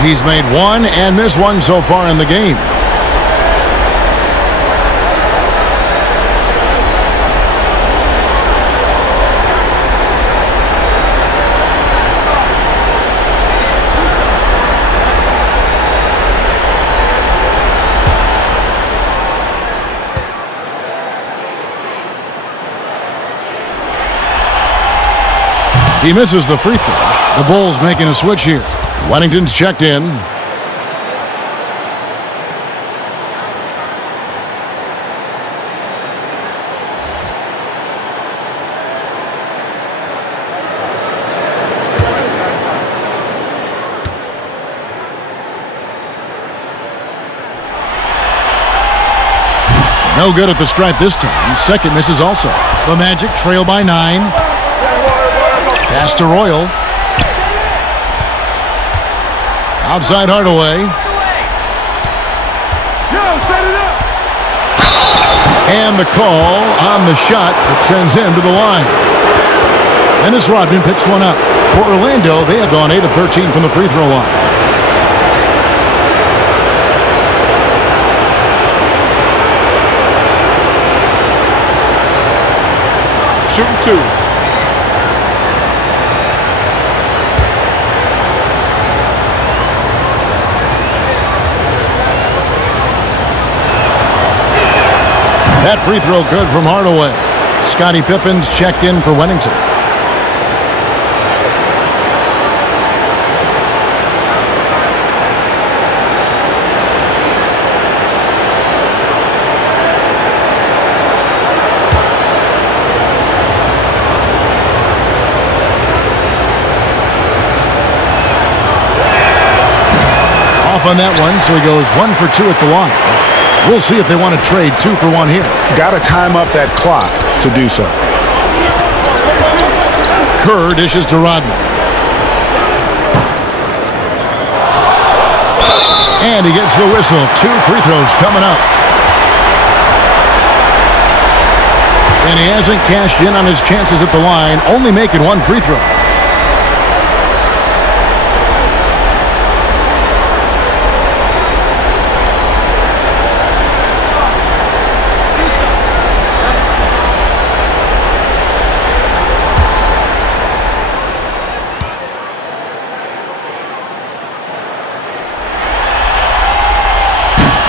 He's made 1 and missed 1 so far in the game. He misses the free throw. The Bulls making a switch here. Weddington's checked in. No good at the stripe this time. Second misses also. The Magic trail by 9. Pass to Royal. Outside Hardaway. And the call on the shot that sends him to the line. Dennis Rodman picks one up. For Orlando, they have gone 8 of 13 from the free throw line. Shooting 2. That free throw good from Hardaway. Scottie Pippen's checked in for Weddington. Off on that one, so he goes 1 for 2 at the line. We'll see if they want to trade 2 for 1 here. Got to time up that clock to do so. Kerr dishes to Rodman. And he gets the whistle. 2 free throws coming up. And he hasn't cashed in on his chances at the line, only making 1 free throw.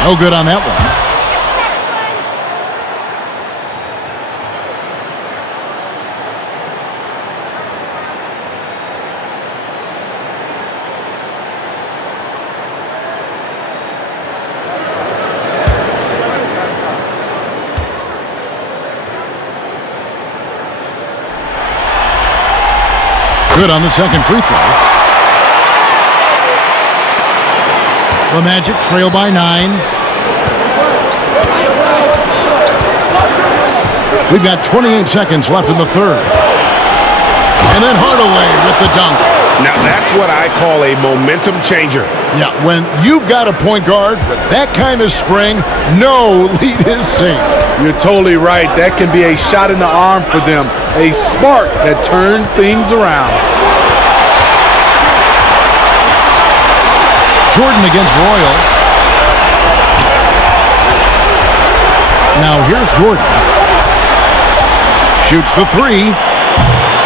No good on that one. Good on the second free throw. The Magic trail by 9. We've got 28 seconds left in the third. And then Hardaway with the dunk. Now that's what I call a momentum changer. Yeah, when you've got a point guard with that kind of spring, no lead is safe. You're totally right. That can be a shot in the arm for them. A spark that turned things around. Jordan against Royal. Now here's Jordan. Shoots the 3.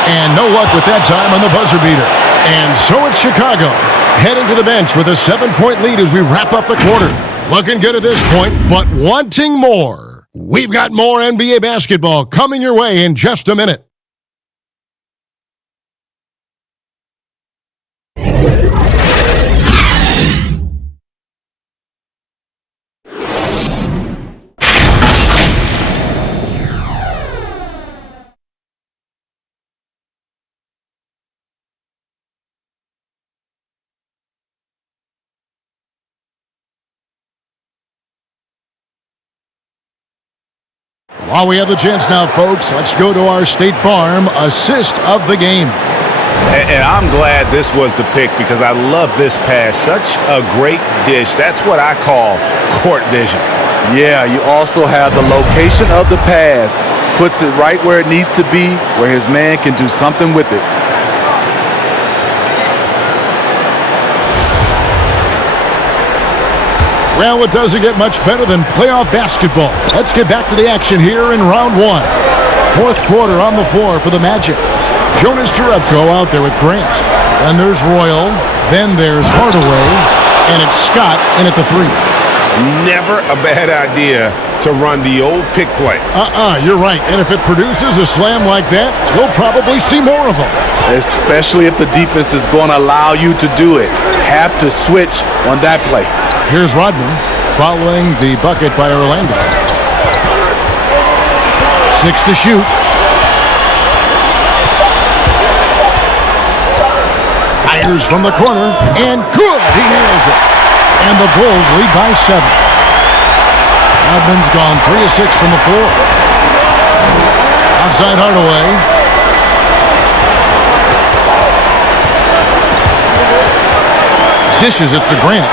And no luck with that time on the buzzer beater. And so it's Chicago heading to the bench with a 7-point lead as we wrap up the quarter. Looking good at this point, but wanting more. We've got more NBA basketball coming your way in just a minute. While we have the chance now, folks, let's go to our State Farm assist of the game. And I'm glad this was the pick because I love this pass. Such a great dish. That's what I call court vision. Yeah, you also have the location of the pass. Puts it right where it needs to be, where his man can do something with it. Well, it doesn't get much better than playoff basketball. Let's get back to the action here in round 1. Fourth quarter on the floor for the Magic. Jonas Jerebko out there with Grant. Then there's Royal. Then there's Hardaway. And it's Scott in at the 3. Never a bad idea to run the old pick play. You're right. And if it produces a slam like that, we'll probably see more of them. Especially if the defense is going to allow you to do it. Have to switch on that play. Here's Rodman following the bucket by Orlando. 6 to shoot. Fires from the corner, and good! He nails it. And the Bulls lead by 7. Rodman's gone 3 of 6 from the floor. Outside Hardaway. Dishes it to Grant.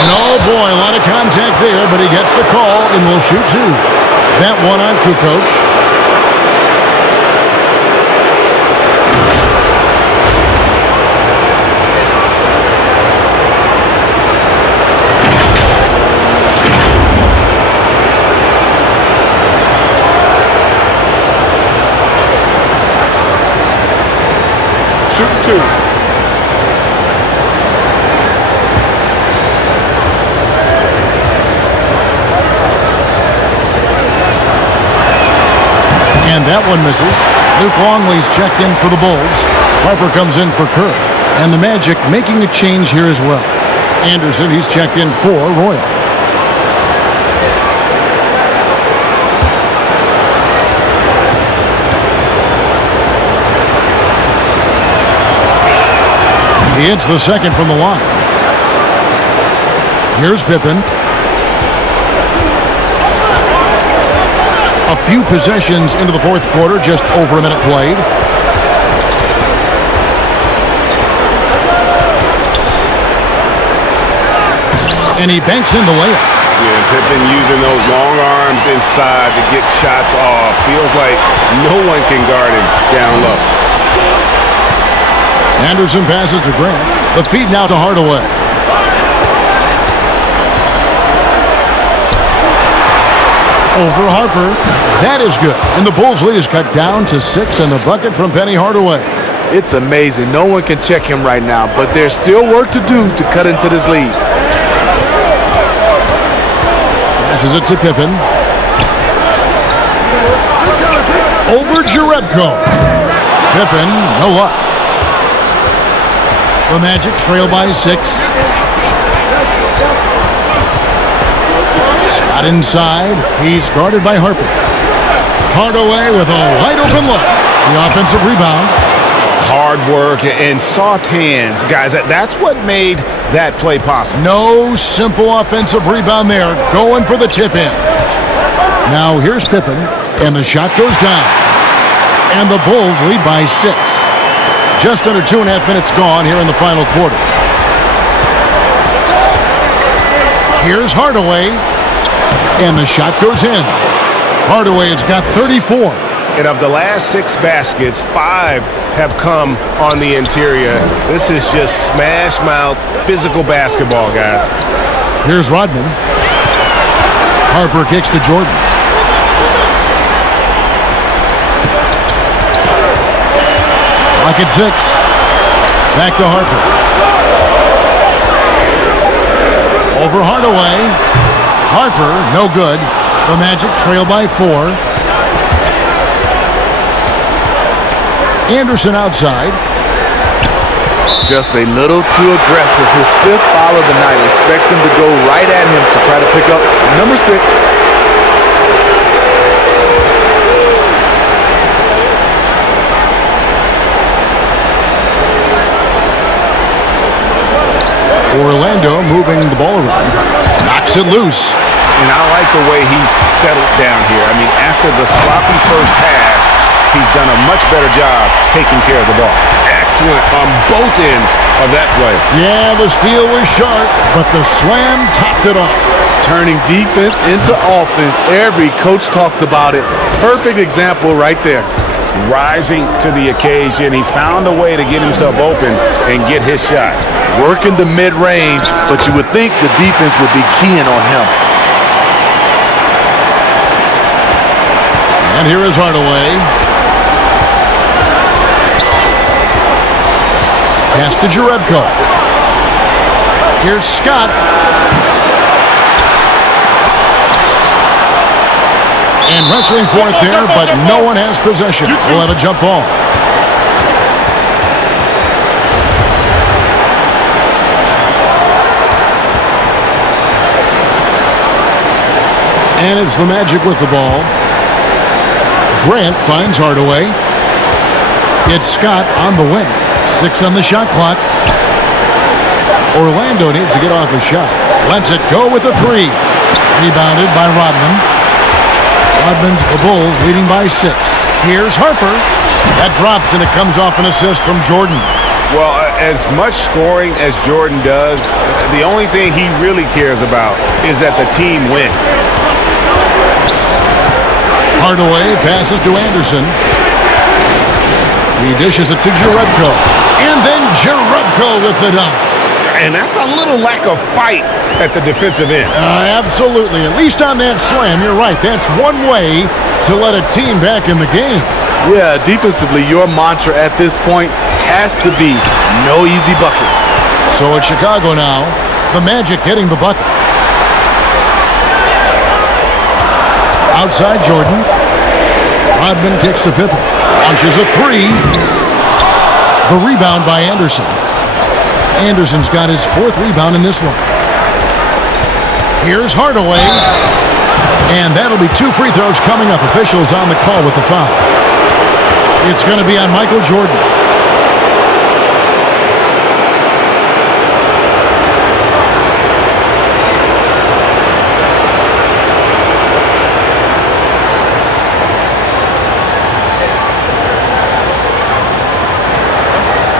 And oh boy, a lot of contact there, but he gets the call and will shoot 2. That one on Kukoc. Shoot 2. And that one misses. Luke Longley's checked in for the Bulls. Harper comes in for Kerr. And the Magic making a change here as well. Anderson, he's checked in for Royal. He hits the second from the line. Here's Pippen. A few possessions into the fourth quarter, just over a minute played. And he banks in the layup. Yeah, Pippen using those long arms inside to get shots off. Feels like no one can guard him down low. Anderson passes to Grant. The feed now to Hardaway. Over Harper. That is good. And the Bulls' lead is cut down to 6 and the bucket from Penny Hardaway. It's amazing. No one can check him right now, but there's still work to do to cut into this lead. Passes it to Pippen. Over Jerebko. Pippen, no luck. The Magic trail by 6. Scott inside. He's guarded by Harper. Hardaway with a wide open look. The offensive rebound. Hard work and soft hands. Guys, that's what made that play possible. No simple offensive rebound there. Going for the tip in. Now here's Pippen. And the shot goes down. And the Bulls lead by 6. Just under 2.5 minutes gone here in the final quarter. Here's Hardaway. And the shot goes in. Hardaway has got 34. And of the last 6 baskets, 5 have come on the interior. This is just smash mouth, physical basketball, guys. Here's Rodman. Harper kicks to Jordan. Clock at 6. Back to Harper. Over Hardaway. Harper, no good. The Magic trail by 4. Anderson outside. Just a little too aggressive. His 5th foul of the night. Expect him to go right at him to try to pick up number 6. Orlando moving the ball around. Knocks it loose. And I like the way he's settled down here. I mean, after the sloppy first half, he's done a much better job taking care of the ball. Excellent on both ends of that play. Yeah, the steal was sharp, but the slam topped it off. Turning defense into offense. Every coach talks about it. Perfect example right there. Rising to the occasion. He found a way to get himself open and get his shot. Working the mid-range, but you would think the defense would be keying on him. And here is Hardaway. Pass to Jerebko. Here's Scott. And wrestling for it there, but no one has possession. We'll have a jump ball. And it's the Magic with the ball. Grant finds Hardaway. It's Scott on the wing. 6 on the shot clock. Orlando needs to get off a shot. Lets it go with the 3. Rebounded by Rodman. Rodman's the Bulls leading by 6. Here's Harper. That drops and it comes off an assist from Jordan. Well, as much scoring as Jordan does, the only thing he really cares about is that the team wins. Hardaway passes to Anderson. He dishes it to Jerebko. And then Jerebko with the dunk. And that's a little lack of fight at the defensive end. Absolutely. At least on that slam, you're right. That's one way to let a team back in the game. Yeah, defensively, your mantra at this point has to be no easy buckets. So it's Chicago now. The Magic getting the bucket. Outside Jordan. Rodman kicks to Pippen. Launches a 3. The rebound by Anderson. Anderson's got his 4th rebound in this one. Here's Hardaway. And that'll be 2 free throws coming up. Officials on the call with the foul. It's going to be on Michael Jordan.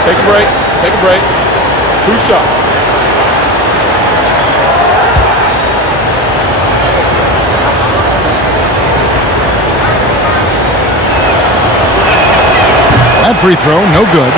Take a break. Take a break. 2 shots. That free throw, no good.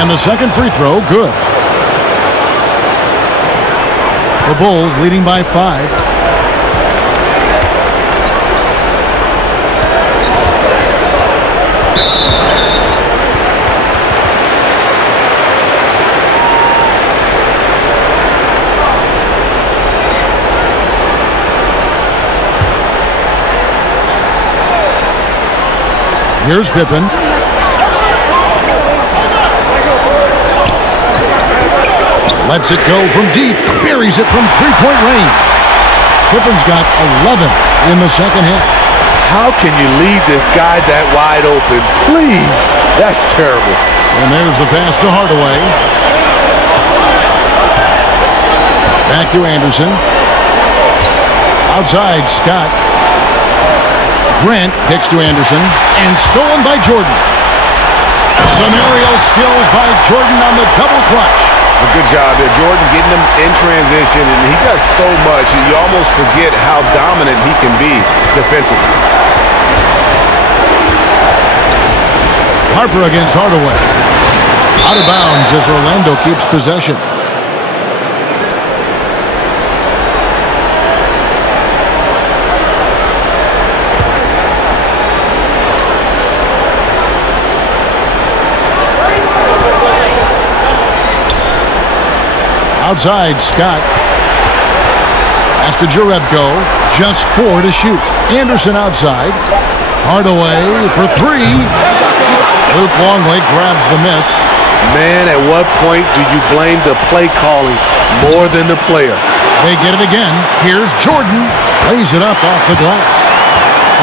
And the second free throw, good. The Bulls leading by 5. Here's Pippen. Lets it go from deep. Buries it from 3-point range. Pippen's got 11 in the second half. How can you leave this guy that wide open? Please. That's terrible. And there's the pass to Hardaway. Back to Anderson. Outside, Scott. Grant kicks to Anderson. And stolen by Jordan. Some aerial skills by Jordan on the double clutch. A good job there. Jordan getting him in transition, and he does so much, and you almost forget how dominant he can be defensively. Harper against Hardaway. Out of bounds as Orlando keeps possession. Outside, Scott. Pass to Jerebko. Just 4 to shoot. Anderson outside. Hardaway for 3. Luke Longley grabs the miss. Man, at what point do you blame the play calling more than the player? They get it again. Here's Jordan. Lays it up off the glass.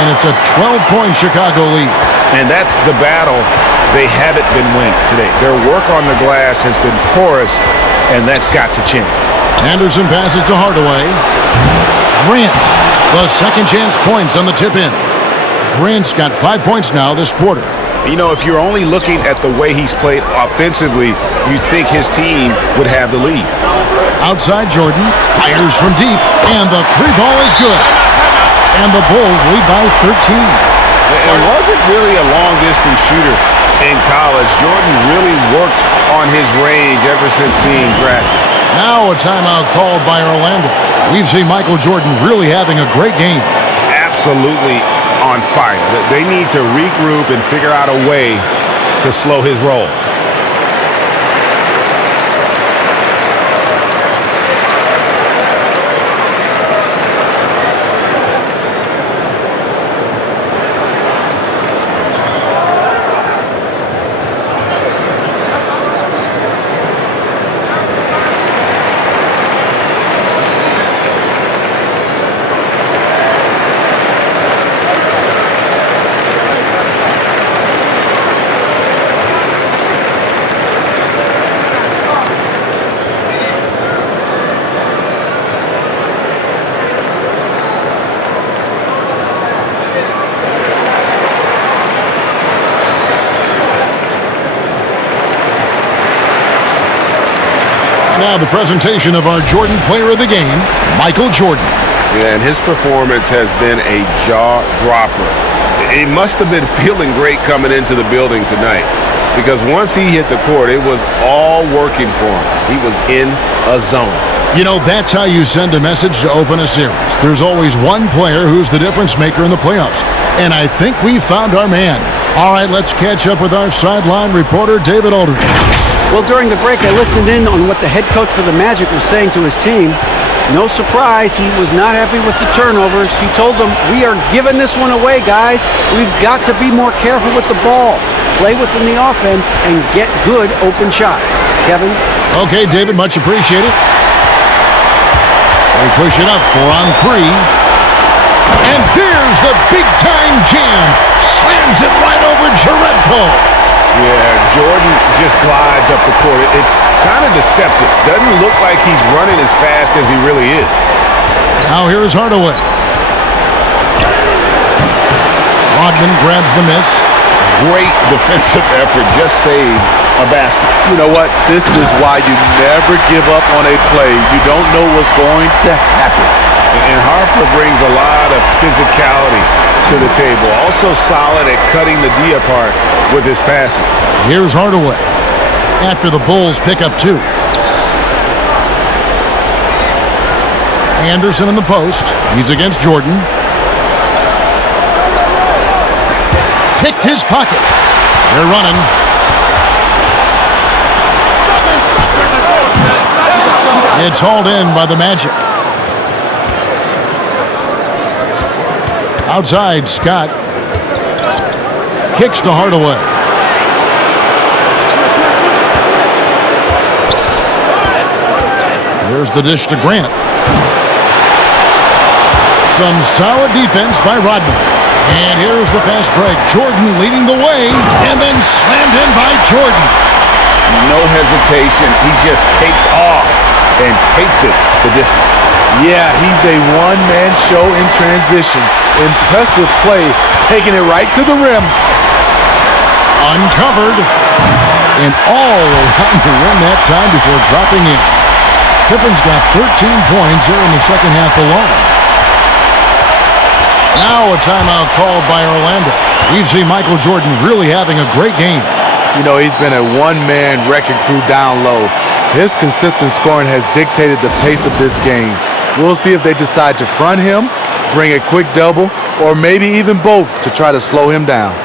And it's a 12-point Chicago lead. And that's the battle they haven't been winning today. Their work on the glass has been porous, and that's got to change. Anderson passes to Hardaway. Grant, the second chance points on the tip-in. Grant's got 5 points now this quarter. You know, if you're only looking at the way he's played offensively, you'd think his team would have the lead. Outside Jordan, fires from deep, and the 3 ball is good. And the Bulls lead by 13. It wasn't really a long-distance shooter in college. Jordan really worked on his range ever since being drafted. Now a timeout called by Orlando. We've seen Michael Jordan really having a great game. Absolutely on fire. They need to regroup and figure out a way to slow his roll. Now the presentation of our Jordan Player of the Game, Michael Jordan. Yeah, and his performance has been a jaw-dropper. He must have been feeling great coming into the building tonight, because once he hit the court, it was all working for him. He was in a zone. You know, that's how you send a message to open a series. There's always one player who's the difference maker in the playoffs. And I think we found our man. All right, let's catch up with our sideline reporter, David Aldridge. Well, during the break, I listened in on what the head coach for the Magic was saying to his team. No surprise, he was not happy with the turnovers. He told them, we are giving this one away, guys. We've got to be more careful with the ball, play within the offense, and get good open shots. Kevin? Okay, David, much appreciated. They push it up 4 on 3. And there's the big-time jam. Slams it right over Jerebko. Yeah, Jordan just glides up the court. It's kind of deceptive. Doesn't look like he's running as fast as he really is. Now here's Hardaway. Rodman grabs the miss. Great defensive effort. Just saved a basket. You know what? This is why you never give up on a play. You don't know what's going to happen. And Harper brings a lot of physicality to the table. Also solid at cutting the D apart with his passing. Here's Hardaway. After the Bulls pick up 2. Anderson in the post. He's against Jordan. Picked his pocket. They're running. It's hauled in by the Magic. Outside, Scott kicks to Hardaway. Here's the dish to Grant. Some solid defense by Rodman. And here's the fast break. Jordan leading the way, and then slammed in by Jordan. No hesitation. He just takes off and takes it the distance. Yeah, he's a one-man show in transition. Impressive play, taking it right to the rim. Uncovered. And all around the rim that time before dropping in. Pippen's got 13 points here in the second half alone. Now a timeout called by Orlando. We've seen Michael Jordan really having a great game. You know, he's been a one-man wrecking crew down low. His consistent scoring has dictated the pace of this game. We'll see if they decide to front him, bring a quick double, or maybe even both to try to slow him down.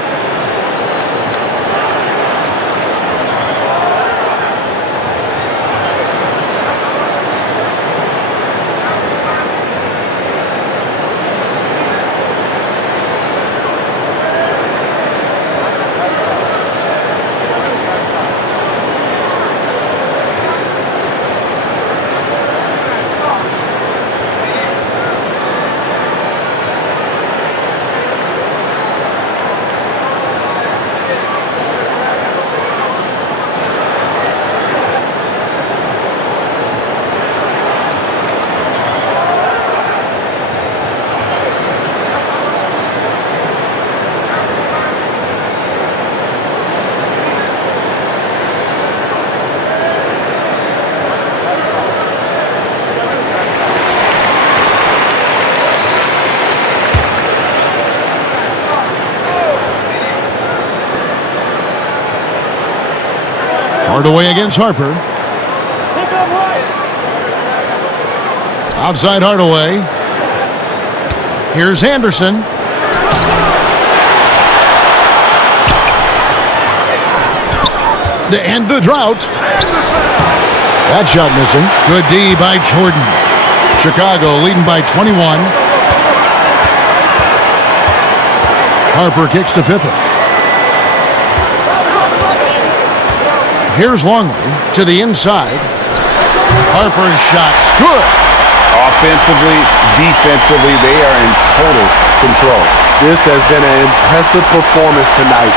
Hardaway against Harper. Outside Hardaway. Here's Anderson. To end the drought. That shot missing. Good D by Jordan. Chicago leading by 21. Harper kicks to Pippen. Here's Longley to the inside. Harper's shot's good. Offensively, defensively, they are in total control. This has been an impressive performance tonight.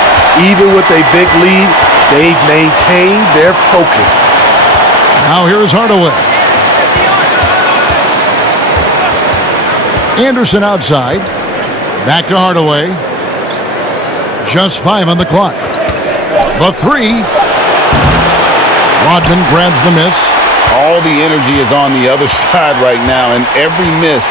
Even with a big lead, they've maintained their focus. Now here's Hardaway. Anderson outside. Back to Hardaway. Just 5 on the clock. The three. Rodman grabs the miss. All the energy is on the other side right now, and every miss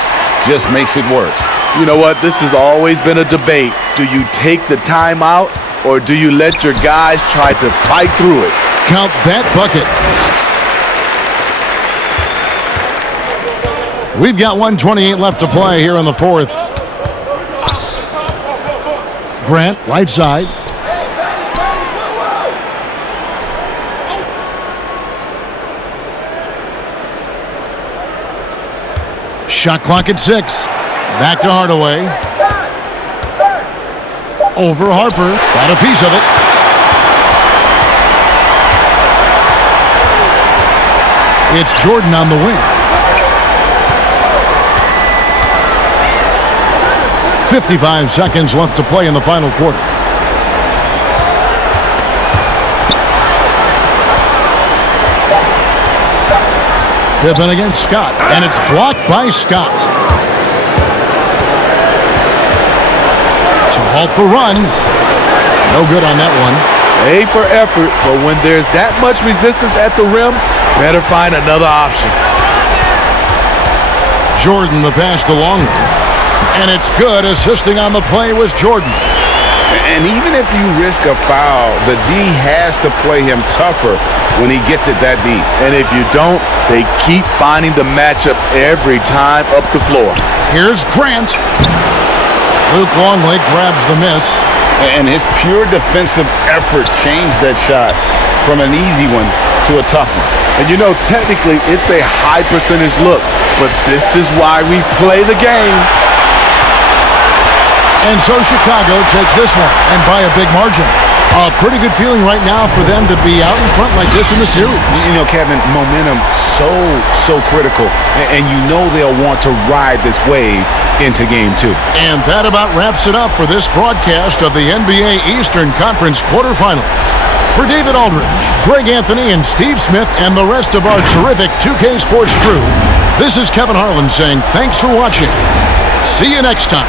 just makes it worse. You know what? This has always been a debate. Do you take the timeout, or do you let your guys try to fight through it? Count that bucket. We've got 1:28 left to play here in the fourth. Grant, right side. Shot clock at 6. Back to Hardaway. Over Harper. Got a piece of it. It's Jordan on the wing. 55 seconds left to play in the final quarter. Pippen against Scott, and it's blocked by Scott. To halt the run. No good on that one. A for effort, but when there's that much resistance at the rim, better find another option. Jordan the pass to Longley. And it's good. Assisting on the play was Jordan. And even if you risk a foul, the D has to play him tougher when he gets it that deep. And if you don't, they keep finding the matchup every time up the floor. Here's Grant. Luke Longley grabs the miss. And his pure defensive effort changed that shot from an easy one to a tough one. And you know, technically, it's a high percentage look, but this is why we play the game. And so Chicago takes this one, and by a big margin. A pretty good feeling right now for them to be out in front like this in the series. You know, Kevin, momentum so critical, and you know they'll want to ride this wave into Game 2. And that about wraps it up for this broadcast of the NBA Eastern Conference quarterfinals. For David Aldridge, Greg Anthony, and Steve Smith, and the rest of our terrific 2K Sports crew, this is Kevin Harlan saying thanks for watching. See you next time.